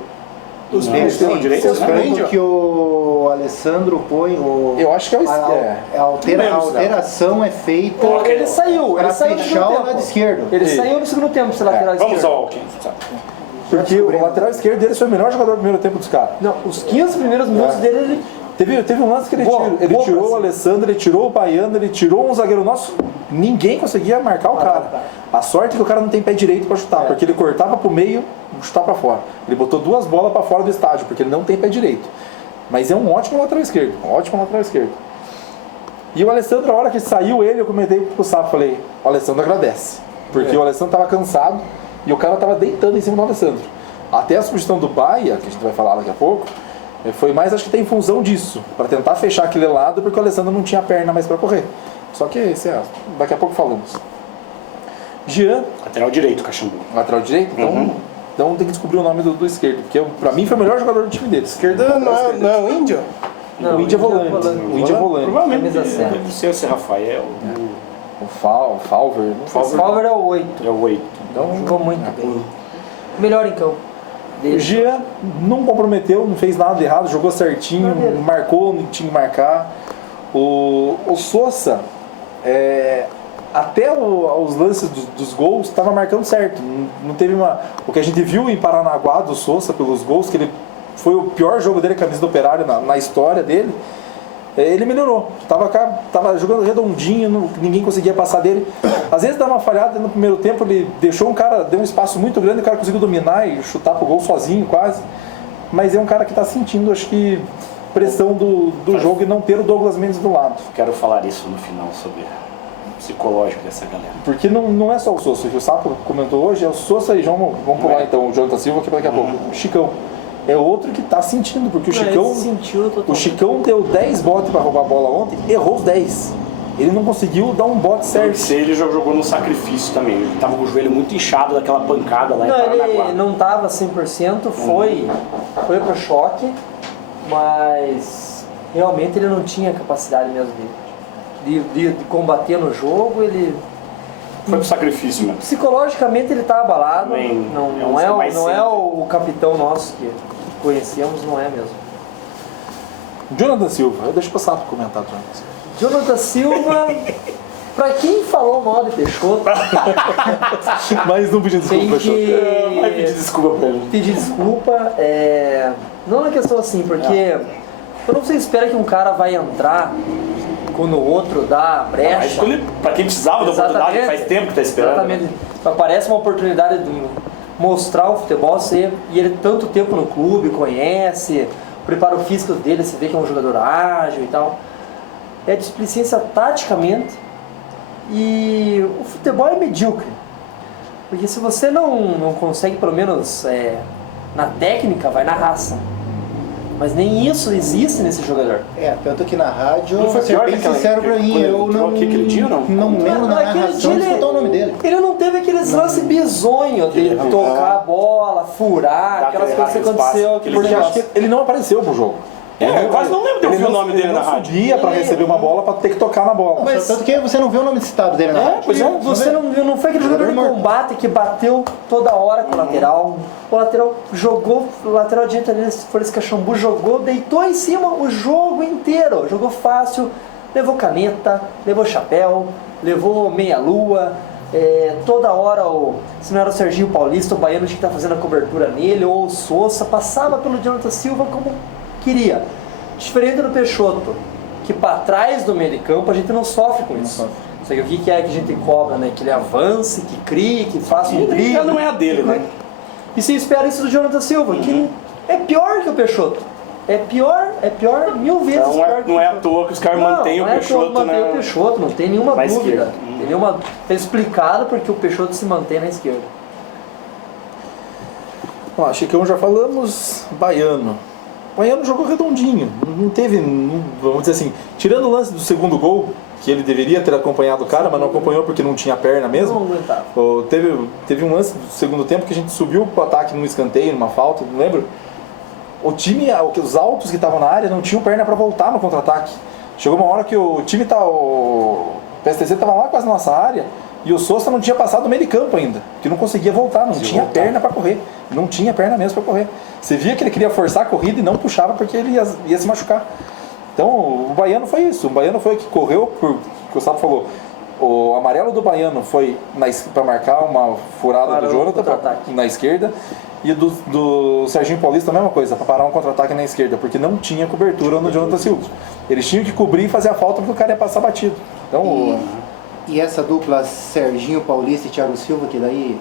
Os Eles primeiros têm direitos, quando que o Alessandro põe o... Eu acho que é o a alteração é feita Ele saiu para no fechar segundo o tempo. lado esquerdo. Ele saiu no segundo tempo, esse lateral Vamos esquerdo. ao quem sabe. Porque o lateral esquerdo deles foi o melhor jogador do primeiro tempo dos caras. Não, os 15 primeiros minutos dele, ele... Teve um lance que ele tirou o Alessandro, ele tirou o Baiano, ele tirou um zagueiro nosso, ninguém conseguia marcar o cara. A sorte é que o cara não tem pé direito pra chutar, porque ele cortava pro meio e chutava pra fora. Ele botou 2 bolas pra fora do estádio, porque ele não tem pé direito. Mas é um ótimo lateral esquerdo, E o Alessandro, a hora que saiu ele, eu comentei pro Sapo, falei, o Alessandro agradece. Porque o Alessandro tava cansado e o cara tava deitando em cima do Alessandro. Até a substituição do Baia, que a gente vai falar daqui a pouco, foi mais, acho que tem função disso, para tentar fechar aquele lado, porque o Alessandro não tinha perna mais para correr. Só que, daqui a pouco falamos. Jean. Lateral direito, Caxambu. Lateral direito? Então tem que descobrir o nome do esquerdo, porque pra mim foi o melhor jogador do time deles. Esquerda não é o Índio? Não, o Índio é volante. O Índio é volante. Provavelmente Camisa deve ser o Zé Rafael. O Falver. O Falver é o 8. É o 8. Então jogou muito bem. Melhor em campo. O Jean não comprometeu, não fez nada de errado, jogou certinho, marcou onde tinha que marcar. O Sousa, até os lances dos gols, estava marcando certo. Não teve o que a gente viu em Paranaguá do Sousa pelos gols, que ele foi o pior jogo dele, camisa do Operário, na história dele. Ele melhorou, tava jogando redondinho, ninguém conseguia passar dele. Às vezes dá uma falhada no primeiro tempo, ele deixou um cara, deu um espaço muito grande, o cara conseguiu dominar e chutar pro gol sozinho quase. Mas é um cara que está sentindo, acho que, pressão do jogo e não ter o Douglas Mendes do lado. Quero falar isso no final sobre o psicológico dessa galera. Porque não é só o Sousa, que o Sapo comentou hoje, é o Sousa e João, vamos pular então o Jonathan Silva aqui daqui a pouco. O Chicão. É outro que tá sentindo, porque o Chicão deu 10 botes para roubar a bola ontem, errou os 10. Ele não conseguiu dar um bote certo. Ele já jogou no sacrifício também. Ele tava com o joelho muito inchado daquela pancada lá em Paranaguá. Ele não tava 100%, foi pro choque, mas realmente ele não tinha capacidade mesmo de combater no jogo. Ele foi pro sacrifício mesmo. Psicologicamente ele tá abalado. Não é o capitão nosso que conhecemos, não é mesmo. Jonathan Silva, eu deixo passar para comentar, Jonathan Silva, pra quem falou mal de Peixoto, mas não pediu desculpa, Peixoto. Vai pedir desculpa pra ele. Pedir desculpa, não é questão assim, porque quando você espera que um cara vai entrar quando o outro dá brecha. Pra quem precisava da oportunidade, faz tempo que tá esperando. Exatamente. Aparece uma oportunidade de mostrar o futebol, e ele tanto tempo no clube, conhece, o preparo físico dele, você vê que é um jogador ágil e tal. É displicência taticamente, e o futebol é medíocre. Porque se você não consegue, pelo menos na técnica, vai na raça. Mas nem isso existe nesse jogador. Tanto que na rádio, não foi pior bem sincero pra mim, eu não aquele dia, não lembro na narração de escutar o nome dele. Ele não teve aqueles lances bizonhos de tocar a bola, furar, aquelas coisas que aconteceu. Porque acho que ele não apareceu pro jogo. Eu quase não lembro de ouvir o nome dele na rádio. Ele subia pra receber uma bola pra ter que tocar na bola. Mas tanto que você não vê o nome citado dele na rádio. Pois você não foi aquele jogador de combate que bateu toda hora com o lateral. O lateral jogou, o lateral direito ali, foi esse Caxambu, jogou, deitou em cima o jogo inteiro. Jogou fácil, levou caneta, levou chapéu, levou meia-lua. Toda hora, se não era o Serginho Paulista, o Baiano que tá fazendo a cobertura nele, ou o Sousa, passava pelo Jonathan Silva como queria. Diferente do Peixoto, que para trás do meio de campo a gente não sofre com isso. Só que o que é que a gente cobra, né? Que ele avance, que crie, que faça um drible. Já não é a dele, né? E você espera isso do Jonathan Silva, que é pior que o Peixoto. É pior mil vezes Então pior não é à toa que os caras mantêm o Peixoto, mantém né? o Peixoto, não tem nenhuma na dúvida. esquerda. Tem nenhuma... É explicado porque o Peixoto se mantém na esquerda. Ó, Chicão já falamos, Baiano. O Baiano jogou redondinho, não teve, vamos dizer assim, tirando o lance do segundo gol, que ele deveria ter acompanhado o cara, mas não acompanhou porque não tinha perna mesmo. Não aguentava. Teve um lance do segundo tempo que a gente subiu pro ataque num escanteio, numa falta, não lembro? O time, os altos que estavam na área não tinham perna para voltar no contra-ataque. Chegou uma hora que o time o PSTC estava lá quase na nossa área e o Sousa não tinha passado o meio de campo ainda, que não conseguia voltar, não tinha perna para correr, não tinha perna mesmo para correr. Você via que ele queria forçar a corrida e não puxava porque ele ia se machucar. Então o Baiano foi isso, o Baiano foi que correu, por que o Sapo falou, o amarelo do Baiano foi para marcar uma furada do Jonathan na esquerda, e do Serginho Paulista a mesma coisa, para parar um contra-ataque na esquerda, porque não tinha cobertura no Jonathan Silva. Eles tinham que cobrir e fazer a falta porque o cara ia passar batido. Então, E essa dupla Serginho Paulista e Thiago Silva, que daí...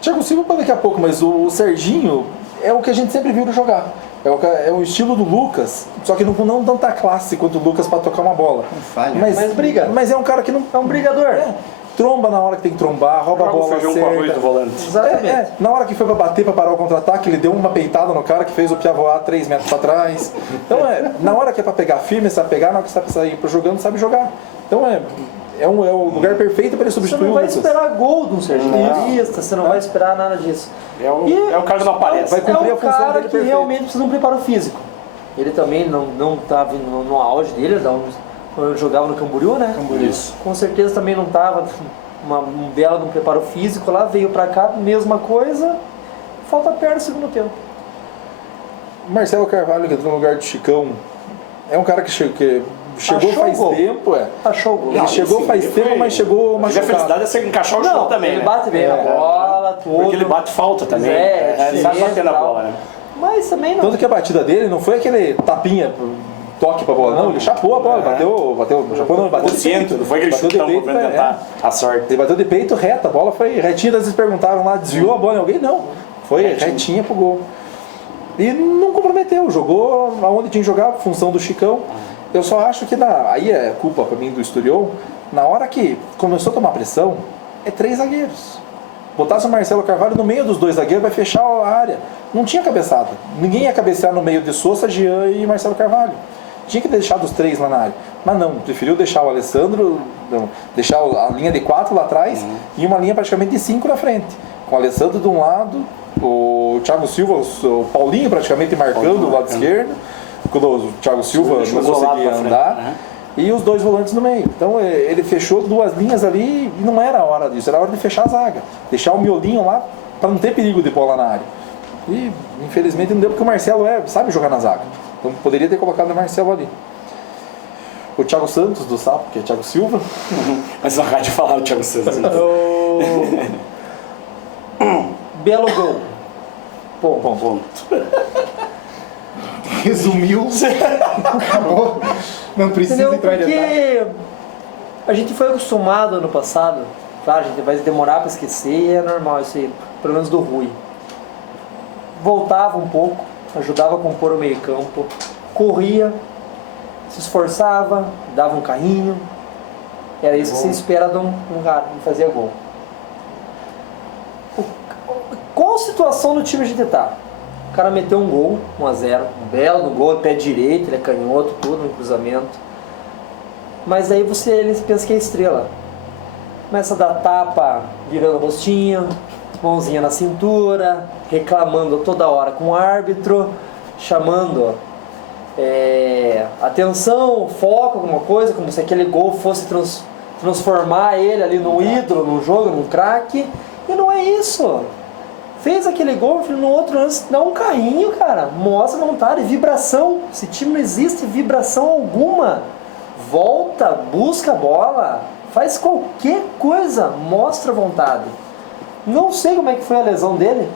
Thiago Silva para daqui a pouco, mas o Serginho é o que a gente sempre viu ele jogar. É o estilo do Lucas, só que não tanta classe quanto o Lucas para tocar uma bola. Não falha. Mas briga. Mas é um cara que não... É um brigador. Tromba na hora que tem que trombar, rouba a bola, feijão com arroz do volante. Exatamente. Na hora que foi pra bater, pra parar o contra-ataque, ele deu uma peitada no cara que fez o Pia voar 3 metros pra trás. Então na hora que é pra pegar firme, sabe pegar, na hora que você sabe sair pro jogando, sabe jogar. Então é o lugar perfeito pra ele Você substituir não o vai Lucas. esperar gol de um Serginho Paulista, você não vai esperar nada disso. É o cara que não aparece. Vai cumprir é a um função cara dele que perfeito. realmente precisa de um preparo físico. Ele também não estava no auge dele, quando jogava no Camboriú, né? Isso. Com certeza também não estava um belo de um preparo físico lá, veio pra cá, mesma coisa, falta perna no segundo tempo. Marcelo Carvalho, que entrou no lugar do Chicão, é um cara que chegou Achou faz o gol. tempo, Achou o gol. Ele chegou sim, faz ele tempo, foi- mas chegou A machucado. felicidade é você encaixar o chão também, ele né? bate bem na bola, tudo. Porque ele bate falta também. Ele sabe diferente bater na e tal. bola, né? Mas também não. Tanto que a batida dele não foi aquele tapinha, toque pra bola, não, ele chapou a bola, chapou não, ele bateu de Consciente, peito. não foi aquele Bateu de chutão peito, pra tentar a sorte. Ele bateu de peito reta, a bola foi retinha, às vezes perguntaram lá, desviou a bola em alguém? Não, foi retinha pro gol. E não comprometeu, jogou aonde tinha que jogar, função do Chicão. Eu só acho que aí é culpa pra mim do Esturion, na hora que começou a tomar pressão, é 3 zagueiros. Botasse o Marcelo Carvalho no meio dos 2 zagueiros, vai fechar a área. Não tinha cabeçada. Ninguém ia cabecear no meio de Sousa, Jean e Marcelo Carvalho. Tinha que deixar dos 3 lá na área. Mas não, preferiu deixar o Alessandro, deixar a linha de 4 lá atrás e uma linha praticamente de 5 na frente. Com o Alessandro de um lado, o Thiago Silva, o Paulinho praticamente marcando do lado esquerdo, quando o Thiago Silva Deixou não isolado conseguia pra frente, andar. né? E os 2 volantes no meio. Então ele fechou 2 linhas ali e não era a hora disso, era a hora de fechar a zaga. Deixar o miolinho lá para não ter perigo de bola na área. E infelizmente não deu porque o Marcelo sabe jogar na zaga. Então poderia ter colocado o Marcelo ali. O Thiago Santos do Sapo, que é Thiago Silva. Mas não de falar o Thiago Santos. Belo gol. Ponto. Resumiu. Acabou. Não precisa Entendeu? entrar em detalhe. Porque a gente foi acostumado ano passado, claro, a gente vai demorar para esquecer e é normal isso aí, pelo menos do Rui. Voltava um pouco, ajudava a compor o meio campo, corria, se esforçava, dava um carrinho, era isso que se espera de um cara que fazia gol. Qual situação do time a gente tá? O cara meteu um gol, 1-0, um belo no gol, pé direito, ele é canhoto, tudo no cruzamento. Mas aí ele pensa que é estrela. Começa a dar tapa, virando o rostinho, mãozinha na cintura, reclamando toda hora com o árbitro, chamando atenção, foco, alguma coisa, como se aquele gol fosse transformar ele ali num ídolo, num jogo, num craque. E não é isso. Fez aquele gol, no outro lance, dá um carrinho, cara. Mostra vontade, vibração. Esse time não existe vibração alguma. Volta, busca a bola, faz qualquer coisa, mostra vontade. Não sei como é que foi a lesão dele.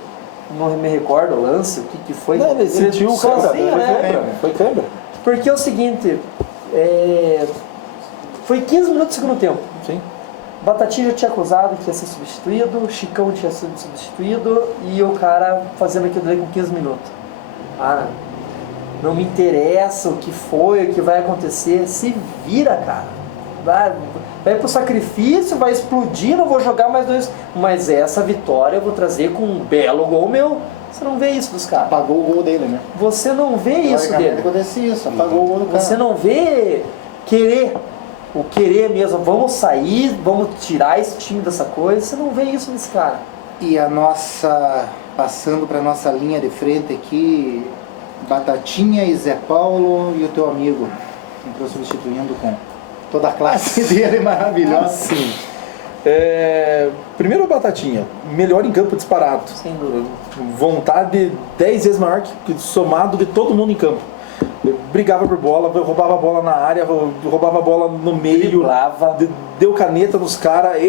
Não me recordo o lance, o que foi. Não, ele sentiu sozinho, câimbra, né? foi câimbra. Porque é o seguinte, Foi 15 minutos do segundo tempo. Sim. Batatinha já tinha acusado que ia ser substituído, o Chicão tinha sido substituído e o cara fazendo aquilo ali com 15 minutos. Não me interessa o que foi, o que vai acontecer, se vira, cara. Vai pro sacrifício, vai explodir, não vou jogar mais 2. Mas essa vitória eu vou trazer com um belo gol meu. Você não vê isso dos caras. Apagou o gol dele, né? Você não vê isso dele. Acontece isso, apagou o gol do cara. Você não vê o querer mesmo, vamos sair, vamos tirar esse time dessa coisa, você não vê isso nesse cara. E a nossa, passando para nossa linha de frente aqui, Batatinha e Zé Paulo e o teu amigo, entrou substituindo com toda a classe dele maravilhosa. Sim. Primeiro Batatinha, melhor em campo disparado. Sem dúvida. Vontade 10 vezes maior que somado de todo mundo em campo. Eu brigava por bola, eu roubava a bola na área, roubava a bola no meio, Driblava. deu caneta nos caras.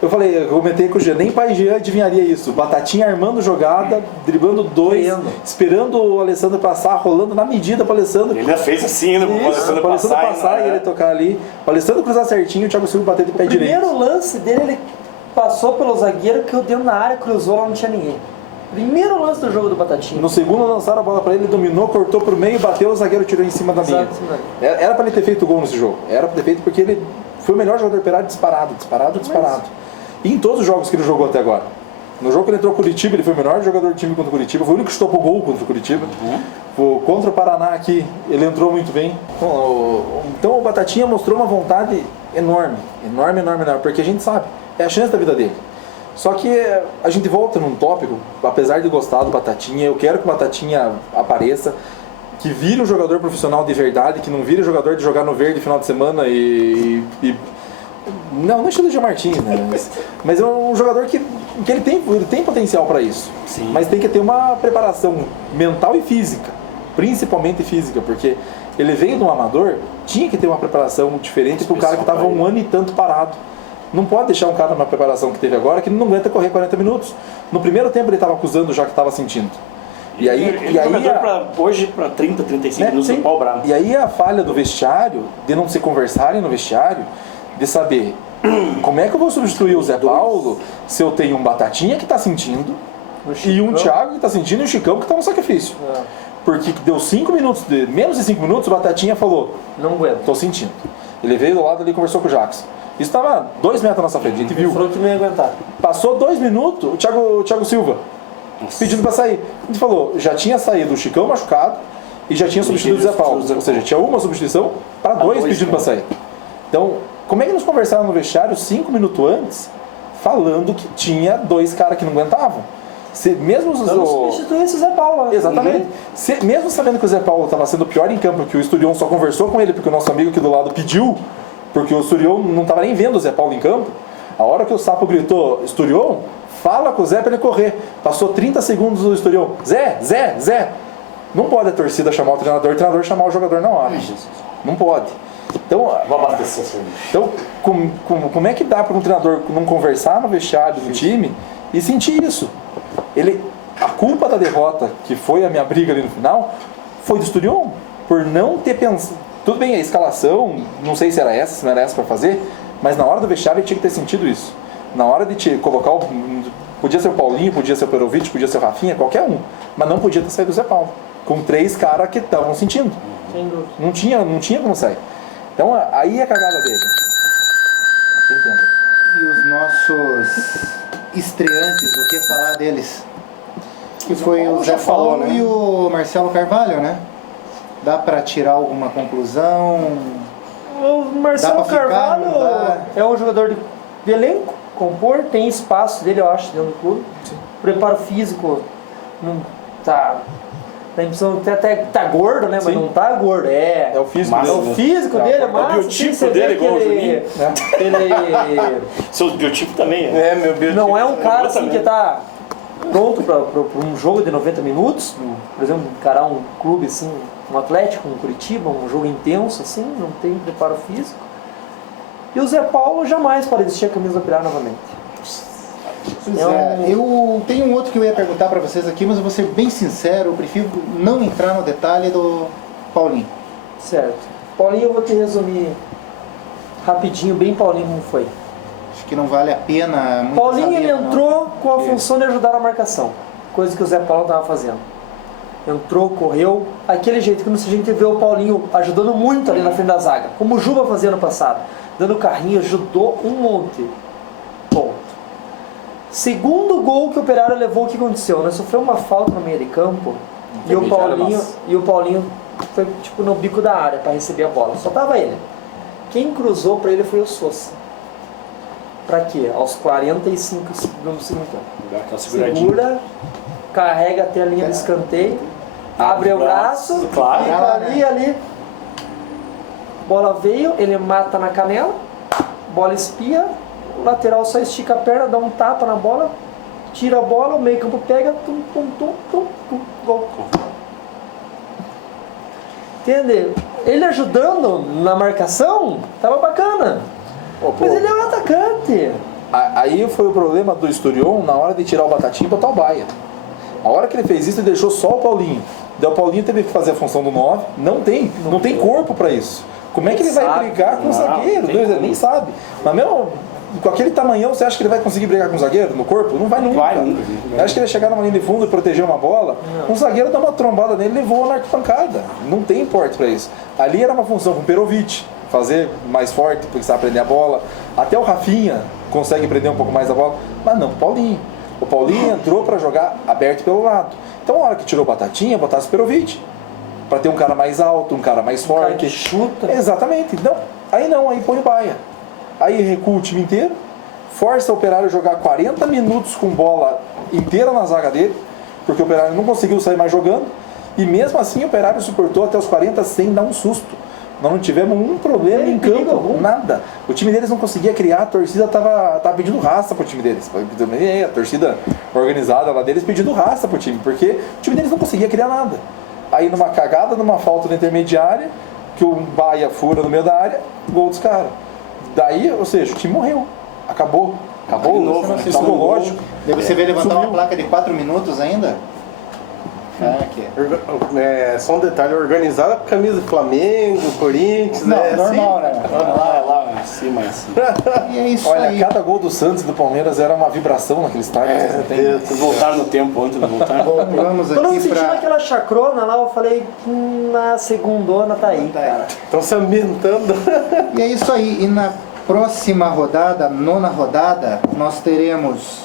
Eu falei, eu comentei com o Jean, nem pai Jean adivinharia isso. Batatinha armando jogada, driblando 2, esperando o Alessandro passar, rolando na medida para o Alessandro. Ele ainda fez assim, né? O Alessandro passar e ele tocar ali. O Alessandro cruzar certinho, o Thiago Silva bater de pé direito. O primeiro lance dele, ele passou pelo zagueiro, que eu deu na área, cruzou, lá não tinha ninguém. Primeiro lance do jogo do Batatinha. No segundo lançaram a bola para ele, dominou, cortou pro meio, bateu, o zagueiro tirou em cima da linha. Era para ele ter feito gol nesse jogo. Era para ter feito porque ele foi o melhor jogador operário disparado. E em todos os jogos que ele jogou até agora. No jogo que ele entrou com o Curitiba, ele foi o melhor jogador do time contra o Curitiba. Foi o único que estopou gol contra o Curitiba. Contra o Paraná aqui, ele entrou muito bem. Então o Batatinha mostrou uma vontade enorme. Porque a gente sabe, é a chance da vida dele. Só que a gente volta num tópico, apesar de gostar do Batatinha, eu quero que o Batatinha apareça, que vire um jogador profissional de verdade, que não vire um jogador de jogar no verde final de semana não estilo de Martins, né? Mas é um jogador que ele tem potencial para isso. Sim. Mas tem que ter uma preparação mental e física, principalmente física, porque ele veio de um amador, tinha que ter uma preparação diferente para o cara que estava um ano e tanto parado. Não pode deixar um cara numa preparação que teve agora que não aguenta correr 40 minutos. No primeiro tempo ele estava acusando já que estava sentindo. E aí hoje para 30, 35 minutos do pau bravo. E aí a falha do vestiário, de não se conversarem no vestiário, de saber como é que eu vou substituir o Zé Paulo se eu tenho um Batatinha que está sentindo e um Thiago que está sentindo e um Chicão que está no sacrifício. Porque deu 5 minutos, menos de 5 minutos, o Batatinha falou, não aguento, estou sentindo. Ele veio do lado ali e conversou com o Jackson. Isso estava 2 metros na nossa frente, a gente viu. Ele falou que não ia aguentar. Passou 2 minutos, o Thiago Silva pedindo para sair. A gente falou, já tinha saído o Chicão machucado e já tinha substituído o Zé Paulo. Ou seja, tinha uma substituição para 2 pedindo para sair. Então, como é que nos conversaram no vestiário 5 minutos antes, falando que tinha 2 caras que não aguentavam? Mesmo substituísse o Zé Paulo. Né? Exatamente. Mesmo sabendo que o Zé Paulo estava sendo pior em campo, que o Esturion só conversou com ele porque o nosso amigo aqui do lado pediu, porque o Esturion não estava nem vendo o Zé Paulo em campo. A hora que o Sapo gritou, Esturion, fala com o Zé para ele correr. Passou 30 segundos do Esturion. Zé. Não pode a torcida chamar o treinador chamar o jogador na hora. Não pode. Então, vou abastecer assim. Então, como é que dá para um treinador não conversar no vestiário do time e sentir isso? A culpa da derrota, que foi a minha briga ali no final, foi do Esturion, por não ter pensado. Tudo bem, a escalação, não sei se era essa, se não era essa para fazer, mas na hora do vestiário ele tinha que ter sentido isso. Na hora de te colocar, podia ser o Paulinho, podia ser o Perovic, podia ser o Rafinha, qualquer um, mas não podia ter saído o Zé Paulo, com 3 caras que estavam sentindo. Sem dúvida. Não tinha como sair. Então aí é a cagada dele. E os nossos estreantes, o que falar deles? Que foi o Zé Paulo e o Marcelo Carvalho, né? Dá pra tirar alguma conclusão? O Marcelo Dá pra ficar, Carvalho não dá? é um jogador de elenco, compor, tem espaço dele, eu acho, dentro do clube. Sim. Preparo físico não tá. Dá a impressão que até tá gordo, né? Mas Sim. não tá gordo. É o físico dele. É o físico dele, é massa. O biotipo dele, igual o Juninho. Seu biotipo também é. Meu biotipo. Não é um cara assim também. que tá pronto para um jogo de 90 minutos, por exemplo, encarar um clube assim, um Atlético, um Curitiba, um jogo intenso assim, não tem preparo físico. E o Zé Paulo jamais pode vestir a camisa do Operário novamente. Pois é, eu tenho um outro que eu ia perguntar pra vocês aqui, mas eu vou ser bem sincero, eu prefiro não entrar no detalhe do Paulinho. Certo. Paulinho, eu vou te resumir rapidinho, bem Paulinho como foi. Acho que não vale a pena muito Paulinho saber, ele não. entrou com a função de ajudar a marcação, coisa que o Zé Paulo estava fazendo. Entrou, correu, aquele jeito que a gente vê o Paulinho ajudando muito ali na frente da zaga, como o Juba fazia no passado, dando carrinho, ajudou um monte. Ponto. Segundo gol que o Operário levou, o que aconteceu? Nós sofreu uma falta no meio de campo e o Paulinho foi tipo no bico da área para receber a bola. Só tava ele. Quem cruzou para ele foi o Sousa. Para quê? Aos 45 segundos do tempo. Dá aquela seguradinha. Segura, carrega até a linha do escanteio, abre o braço, claro. fica ali. Bola veio, ele mata na canela, bola espia, o lateral só estica a perna, dá um tapa na bola, tira a bola, o meio campo pega, tum, tum, tum, tum, tum, gol. Entende? Ele ajudando na marcação, tava bacana. Mas ele é um atacante. Aí foi o problema do Esturion na hora de tirar o Batatinha e botar o Baia. A hora que ele fez isso, ele deixou só o Paulinho. Daí o Paulinho teve que fazer a função do 9. Não tem corpo pra isso. Como é que ele vai brigar com o zagueiro? Ele nem sabe. Mas mesmo com aquele tamanhão, você acha que ele vai conseguir brigar com o zagueiro no corpo? Não vai nunca. Eu acho que ele ia chegar numa linha de fundo e proteger uma bola. Um zagueiro dá uma trombada nele e levou na arquibancada. Não tem porte pra isso. Ali era uma função com o Perovic, fazer mais forte, precisar prender a bola. Até o Rafinha consegue prender um pouco mais a bola. Mas não, o Paulinho. O Paulinho entrou pra jogar aberto pelo lado. Então, a hora que tirou o Batatinha, botasse o Perovic. Pra ter um cara mais alto, um cara mais forte. Cara que chuta. Exatamente. Não, aí põe o Baia. Aí recua o time inteiro, força o Operário a jogar 40 minutos com bola inteira na zaga dele, porque o Operário não conseguiu sair mais jogando, e mesmo assim o Operário suportou até os 40 sem dar um susto. Nós não tivemos um problema em campo, nada. O time deles não conseguia criar, a torcida tava pedindo raça pro time deles. A torcida organizada lá deles pedindo raça pro time, porque o time deles não conseguia criar nada. Aí numa cagada, numa falta na intermediária, que o Baia fura no meio da área, gol dos caras. Daí, ou seja, o time morreu. Acabou de novo, né? Psicológico. Daí você vê levantar uma placa de 4 minutos ainda? Aqui. Só um detalhe, organizada com camisa do Flamengo, Corinthians, Não, né? normal, né? Lá em cima, assim. E é isso Olha, aí. cada gol do Santos e do Palmeiras era uma vibração naquele estádio. Vocês voltaram no tempo ontem, não voltaram? Vamos Quando eu aqui senti pra... aquela chacrona lá, eu falei, na segundona tá aí, cara. Estão se ambientando. E é isso aí. E na próxima rodada, 9ª rodada, nós teremos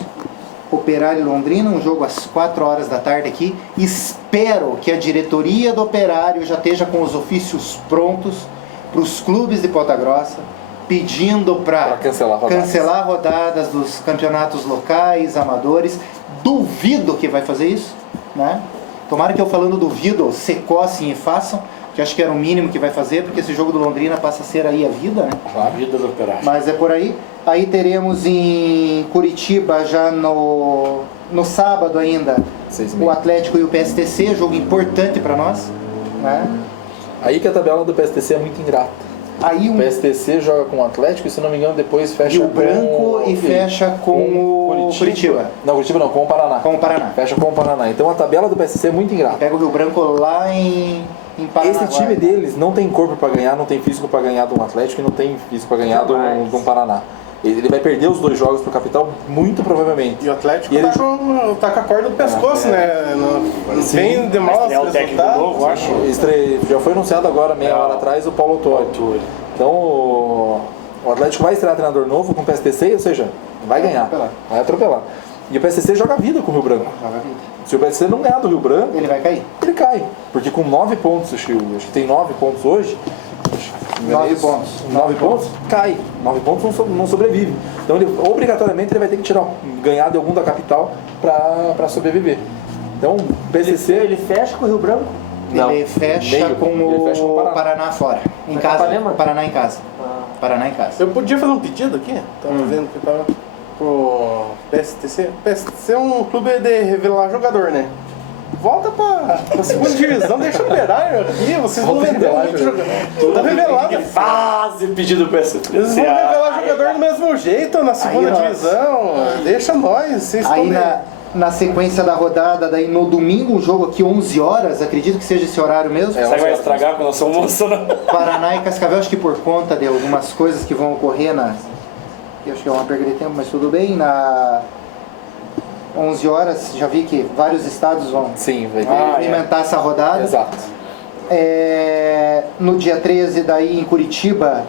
Operário e Londrina, um jogo às 4 horas da tarde aqui. Espero que a diretoria do Operário já esteja com os ofícios prontos para os clubes de Ponta Grossa, pedindo para cancelar rodadas dos campeonatos locais, amadores. Duvido que vai fazer isso, né? Tomara que eu falando duvido, se cossem e façam, que acho que era o mínimo que vai fazer, porque esse jogo do Londrina passa a ser aí a vida, né? A vida do Operário. Mas é por aí. Aí teremos em Curitiba, já no sábado ainda, 6h30. o Atlético e o PSTC, jogo importante para nós, né? Aí que a tabela do PSTC é muito ingrata. Aí O PSTC joga com o Atlético e, se não me engano, depois fecha Rio com Branco e fecha com o Curitiba. Não, Curitiba não, com o Paraná. Com o Paraná. Fecha com o Paraná. Então a tabela do PSTC é muito ingrata. Pega o Rio Branco lá em Paraná. Esse time deles não tem corpo para ganhar, não tem físico para ganhar de um Atlético e não tem físico para ganhar de um Paraná. Ele vai perder os 2 jogos pro Capital, muito provavelmente. E o Atlético E ele- tá com a corda no pescoço, né? Não vem de mal É o técnico novo, eu acho. Já foi anunciado agora, meia hora atrás, o Paulo Autori. Então o Atlético vai estrear treinador novo com o PSTC, ou seja, vai ganhar, vai atropelar. E o PSTC joga a vida com o Rio Branco. Se o PSTC não ganhar do Rio Branco, Ele vai cair. ele cai. Porque com 9 pontos, acho que tem 9 pontos hoje. 9 pontos. 9 pontos, cai. 9 pontos não sobrevive. Então obrigatoriamente ele vai ter que ganhar de algum da capital para sobreviver. Então o PSTC Ele fecha com o Rio Branco? Não. Ele fecha Meio. com Ele fecha com o o Paraná. Paraná fora. Em Mas casa. Ipanema? Paraná em casa. Paraná em casa. Eu podia fazer um pedido aqui? Tava vendo que tava pro PSTC. PSTC é um clube de revelar jogador, né? Volta pra segunda divisão, deixa o Operário aqui, vocês vão vender muito jogador. Tá revelado. Fase pedido do PSTC. Eles vão revelar jogador do mesmo jeito na segunda Aí, ó. divisão. Deixa nós, vocês Aí estão na sequência da rodada, daí no domingo, um jogo aqui 11 horas, acredito que seja esse horário mesmo. Será que vai estragar com o nosso almoço? Paraná e Cascavel, acho que por conta de algumas coisas que vão ocorrer eu acho que é uma perda de tempo, mas tudo bem, 11 horas, já vi que vários estados vão Sim, vai alimentar essa rodada. Exato. No dia 13, daí em Curitiba,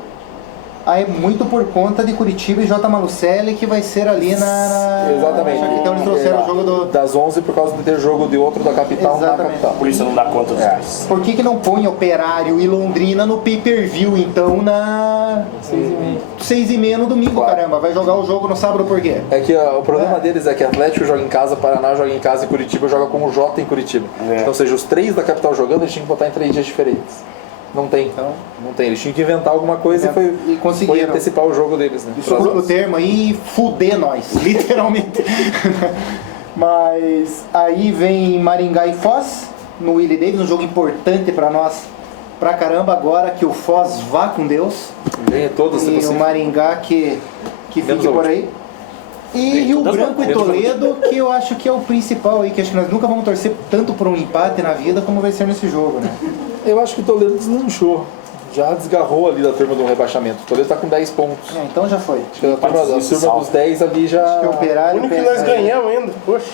aí muito por conta de Curitiba e J. Malucelli, que vai ser ali Exatamente. Então eles trouxeram o jogo das 11 por causa de ter jogo de outro da capital na Exatamente. capital. Por isso não dá conta dos dois. Por que não põe Operário e Londrina no pay-per-view, então, 6h30 no domingo, Claro. caramba? Vai jogar o jogo no sábado por quê? É que o problema deles é que Atlético joga em casa, Paraná joga em casa e Curitiba joga com o Jota em Curitiba. Então, ou seja, os 3 da capital jogando, eles tinham que botar em 3 dias diferentes. Não tem. Então, Não tem. Eles tinham que inventar alguma coisa E conseguiram. foi antecipar o jogo deles, né? Desculpa o termo aí, fuder nós, literalmente. Mas aí vem Maringá e Foz, no Willie Davis, um jogo importante pra nós, pra caramba, agora que o Foz vá com Deus. Ganha todos, se E o possível. Maringá que Menos fique a por última. aí. E Rio Branco e Toledo, que eu acho que é o principal aí, que acho que nós nunca vamos torcer tanto por um empate na vida como vai ser nesse jogo, né? Eu acho que o Toledo deslanchou. Já desgarrou ali da turma do rebaixamento. O Toledo tá com 10 pontos. Então já foi. Acho que a turma dos 10 ali já... Acho que o O Operário... único que nós ganhamos ainda, poxa.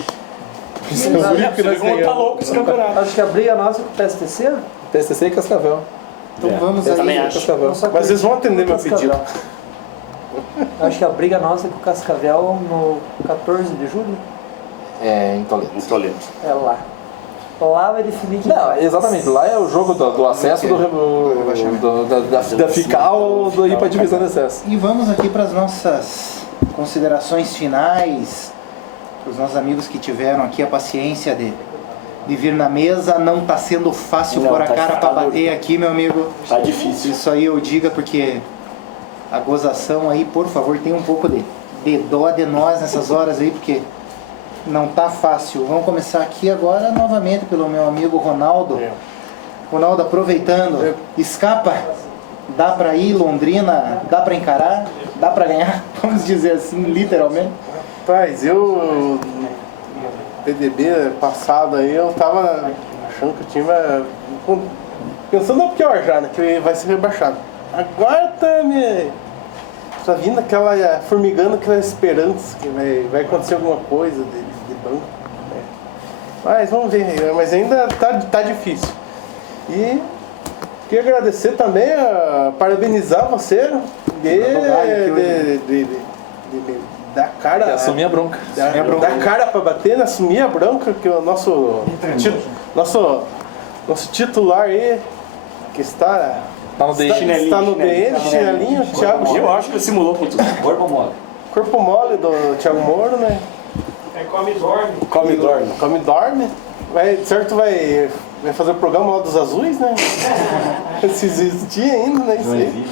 Isso é o único que nós Como tá ganhamos. louco esse campeonato. Acho que a briga nossa com o PSTC. PSTC e Cascavel. Então vamos eu aí. também acho. Cascavel. Mas eles vão atender meu pedido. Acho que a briga nossa é com o Cascavel no 14 de julho. É, em Toledo. Em Toledo. É lá. Lá vai definir quem Não, vai. exatamente. Lá é o jogo do acesso da Fical do ir pra divisão de acesso. E vamos aqui para as nossas considerações finais, para os nossos amigos que tiveram aqui a paciência de vir na mesa. Não está sendo fácil Não, pôr a tá cara para difícil. bater aqui, meu amigo. Tá difícil. Isso aí eu diga porque a gozação aí, por favor, tem um pouco de dó de nós nessas horas aí, porque não tá fácil. Vamos começar aqui agora novamente pelo meu amigo Ronaldo. Ronaldo, aproveitando, escapa, dá pra ir, Londrina, dá pra encarar, dá pra ganhar, vamos dizer assim, literalmente. Rapaz, eu... PDB passado aí, eu tava achando que o time vai... Pensando no pior já, né? Que vai ser rebaixado. Agora tá vindo aquela... formigando aquela esperança que vai acontecer alguma coisa de banco. Né? Mas vamos ver, mas ainda tá difícil. E queria agradecer também, parabenizar você de dar cara... Assumir a bronca. Dar cara pra bater, assumir a bronca, que o nosso titular aí, que está Tá no DN. está no DN, chinelinho, Thiago. Eu acho que ele simulou com tudo. Corpo mole. Corpo mole do Thiago Moro, né? Come e dorme. Come e dorme. Vai fazer o programa lá dos azuis, né? Se existir ainda, né? Isso aí.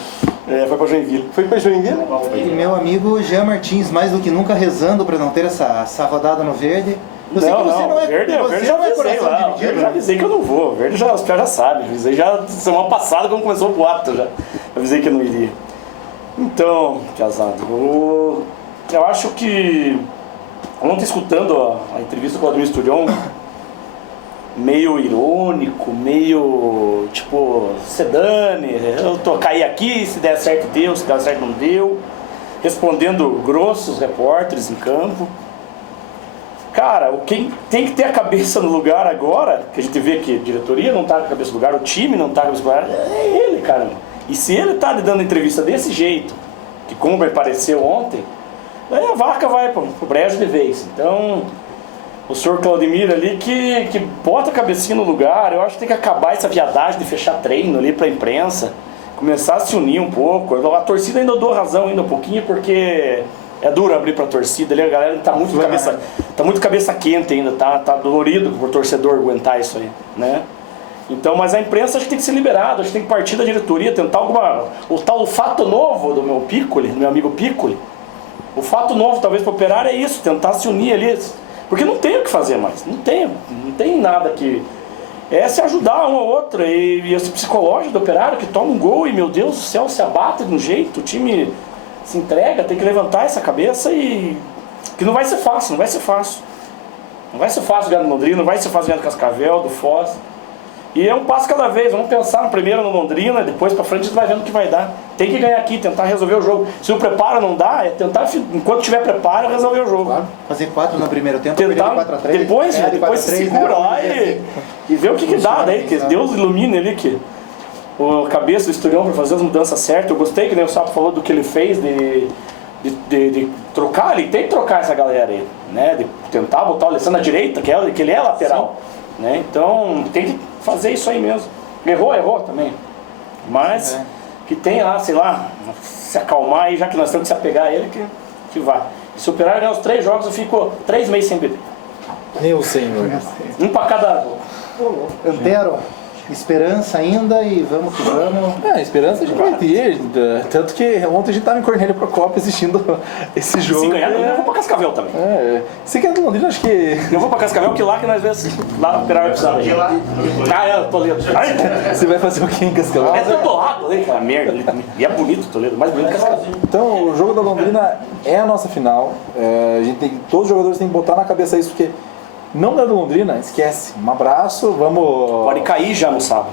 Foi pra Joinville. Foi pra Joinville? E meu amigo Jean Martins, mais do que nunca rezando para não ter essa rodada no verde. Eu sei que você não é, Verde você já não é avisei coração lá. dividido, Verde já né? avisei que eu não vou. Verde já, os caras já sabem. Avisei já semana passada quando começou o boato já. Avisei que eu não iria. Então, casado, eu acho que ontem escutando a entrevista com o Ademir Sturion, meio irônico, meio tipo, sedane, caí aqui, se der certo deu, se der certo não deu, respondendo grossos repórteres em campo. Cara, quem tem que ter a cabeça no lugar agora, que a gente vê que a diretoria não tá com a cabeça no lugar, o time não tá com a cabeça no lugar, é ele, cara. E se ele tá dando entrevista desse jeito, que como me pareceu ontem, aí a vaca vai pro brejo de vez. Então, o senhor Claudemir ali que bota a cabecinha no lugar. Eu acho que tem que acabar essa viadagem de fechar treino ali pra imprensa, começar a se unir um pouco. A torcida ainda eu dou razão ainda um pouquinho, porque é duro abrir pra torcida ali, a galera tá muito cabeça quente ainda, tá dolorido pro torcedor aguentar isso aí, né? Então, mas a imprensa acho que tem que ser liberada, acho que tem que partir da diretoria, tentar o fato novo do meu Piccoli, do meu amigo Piccoli. O fato novo talvez para o Operário é isso, tentar se unir ali, porque não tem o que fazer mais, não tem nada que... É se ajudar um ao outro, e esse psicológico do Operário que toma um gol e, meu Deus do céu, se abate de um jeito, o time se entrega, tem que levantar essa cabeça e... que não vai ser fácil. Não vai ser fácil ganhar no Londrina, não vai ser fácil ganhar do Cascavel, do Foz. E é um passo cada vez, vamos pensar primeiro no Londrina, depois pra frente a gente vai vendo o que vai dar. Tem que ganhar aqui, tentar resolver o jogo. Se o preparo não dá, é tentar, enquanto tiver preparo, resolver o jogo. Claro. Fazer 4 no primeiro tempo, Tentar, 4-3. depois se segura lá e vê o que dá, daí, que Deus ilumine ali, que o cabeça do Esturião para fazer as mudanças certas. Eu gostei que nem o Sapo falou do que ele fez de trocar, ele tem que trocar essa galera aí, né? De tentar botar o Alessandro na direita, que ele é lateral, né? Então tem que fazer isso aí mesmo. Errou também, mas que tem lá, sei lá, se acalmar aí, já que nós temos que se apegar a ele, que vá. E se o Operário ganhar os 3 jogos, eu fico 3 meses sem beber. Meu senhor. Um para cada. Antero, esperança ainda e vamos que vamos. A esperança a gente vai ter. Tanto que ontem a gente tava em Cornélio Procópio assistindo esse jogo. Se ganhar, eu vou pra Cascavel também. Se ganhar do Londrina, acho que. Eu vou pra Cascavel, que lá que nós vemos. Lá no Operário vai precisar. Eu tô Toledo. Você vai fazer o quê em Cascavel? É do lado ali, aquela merda. E é bonito Toledo, mais bonito que Cascavel. Então, o jogo da Londrina é a nossa final. A gente todos os jogadores têm que botar na cabeça isso, porque não ganha do Londrina, esquece. Um abraço, vamos. Pode cair já no sábado.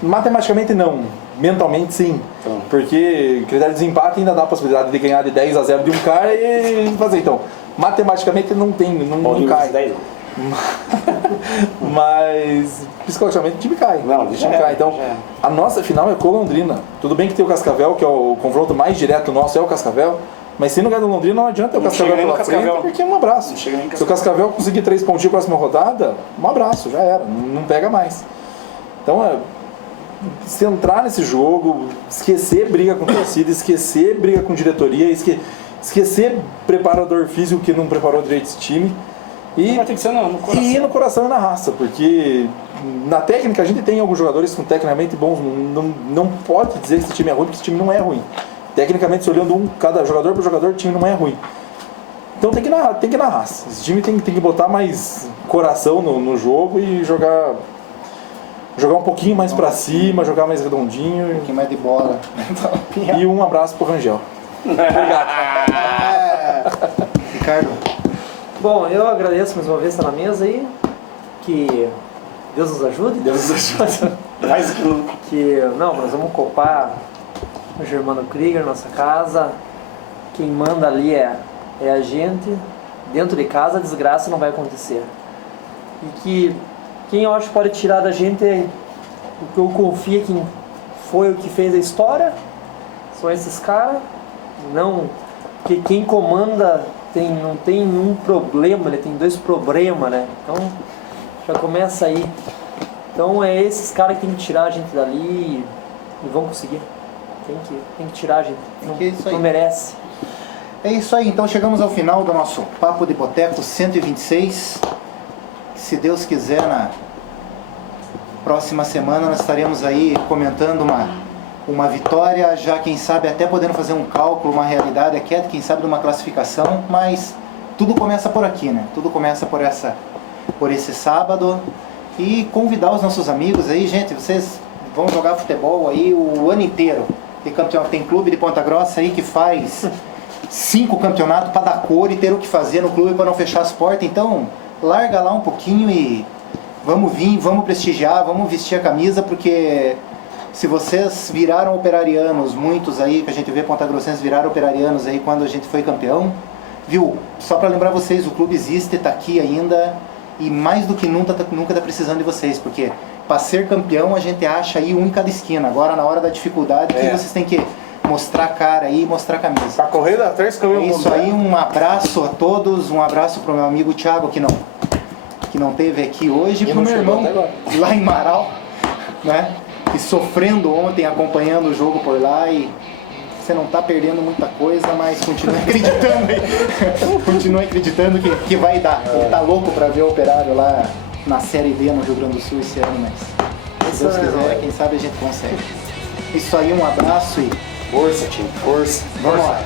Matematicamente não, mentalmente sim. Porque critério de desempate ainda dá a possibilidade de ganhar de 10-0 de um cara e fazer. Então, matematicamente não tem, não cai. Mas psicologicamente o time cai. Não, o time cai. Então, a nossa final é com Londrina. Tudo bem que tem o Cascavel, que é o confronto mais direto nosso, é o Cascavel. Mas se não ganhar do Londrina, não adianta o Cascavel pela frente, porque é um abraço. Se o Cascavel conseguir 3 pontinhos na próxima rodada, um abraço, já era, não pega mais. Então, se entrar nesse jogo, esquecer briga com torcida, esquecer briga com diretoria, esquecer preparador físico que não preparou direito esse time. E tem que ser no coração. E ir no coração e na raça, porque na técnica a gente tem alguns jogadores que são tecnicamente bons, não pode dizer que esse time é ruim, porque esse time não é ruim. Tecnicamente, se olhando cada jogador por jogador, o time não é ruim. Então tem que ir na raça. Esse time tem que botar mais coração no jogo e jogar um pouquinho mais pra cima, jogar mais redondinho. Um pouquinho mais de bola. E um abraço pro Rangel. Obrigado. Ricardo. Bom, eu agradeço mais uma vez estar na mesa aí. Que Deus nos ajude. Deus nos ajude. Mais que não, nós vamos copar o Germano Krieger, nossa casa. Quem manda ali é a gente. Dentro de casa a desgraça não vai acontecer. E que quem eu acho que pode tirar da gente é o que eu confio que foi o que fez a história. São esses caras. Não, que quem comanda não tem um problema, ele tem 2 problemas, né? Então já começa aí. Então é esses caras que tem que tirar a gente dali e vão conseguir. Tem que tirar a gente. Não merece. É isso aí, então chegamos ao final do nosso Papo de Boteco 126. Se Deus quiser, na próxima semana nós estaremos aí comentando uma vitória, já quem sabe até podendo fazer um cálculo, uma realidade aqui, quem sabe de uma classificação, mas tudo começa por aqui, né? Tudo começa por esse sábado. E convidar os nossos amigos aí, gente, vocês vão jogar futebol aí o ano inteiro. Tem clube de Ponta Grossa aí que faz 5 campeonatos para dar cor e ter o que fazer no clube para não fechar as portas. Então, larga lá um pouquinho e vamos vir, vamos prestigiar, vamos vestir a camisa, porque se vocês viraram operarianos, muitos aí que a gente vê Ponta Grossenses viraram operarianos aí quando a gente foi campeão, viu? Só para lembrar vocês, o clube existe, está aqui ainda e mais do que nunca tá precisando de vocês, porque para ser campeão a gente acha aí um em cada esquina. Agora na hora da dificuldade que vocês têm que mostrar a cara aí, mostrar a camisa. Pra correr atrás do caminho. É isso aí, um abraço a todos, um abraço pro meu amigo Thiago que não teve aqui hoje, pro meu irmão lá em Marau, né? E sofrendo ontem, acompanhando o jogo por lá, e você não tá perdendo muita coisa, mas continua acreditando aí. Continua acreditando que vai dar. Ele tá louco pra ver o Operário lá na Série B no Rio Grande do Sul esse ano, mas se Deus quiser, quem sabe a gente consegue. Isso aí, um abraço e força, time, força. Vamos lá.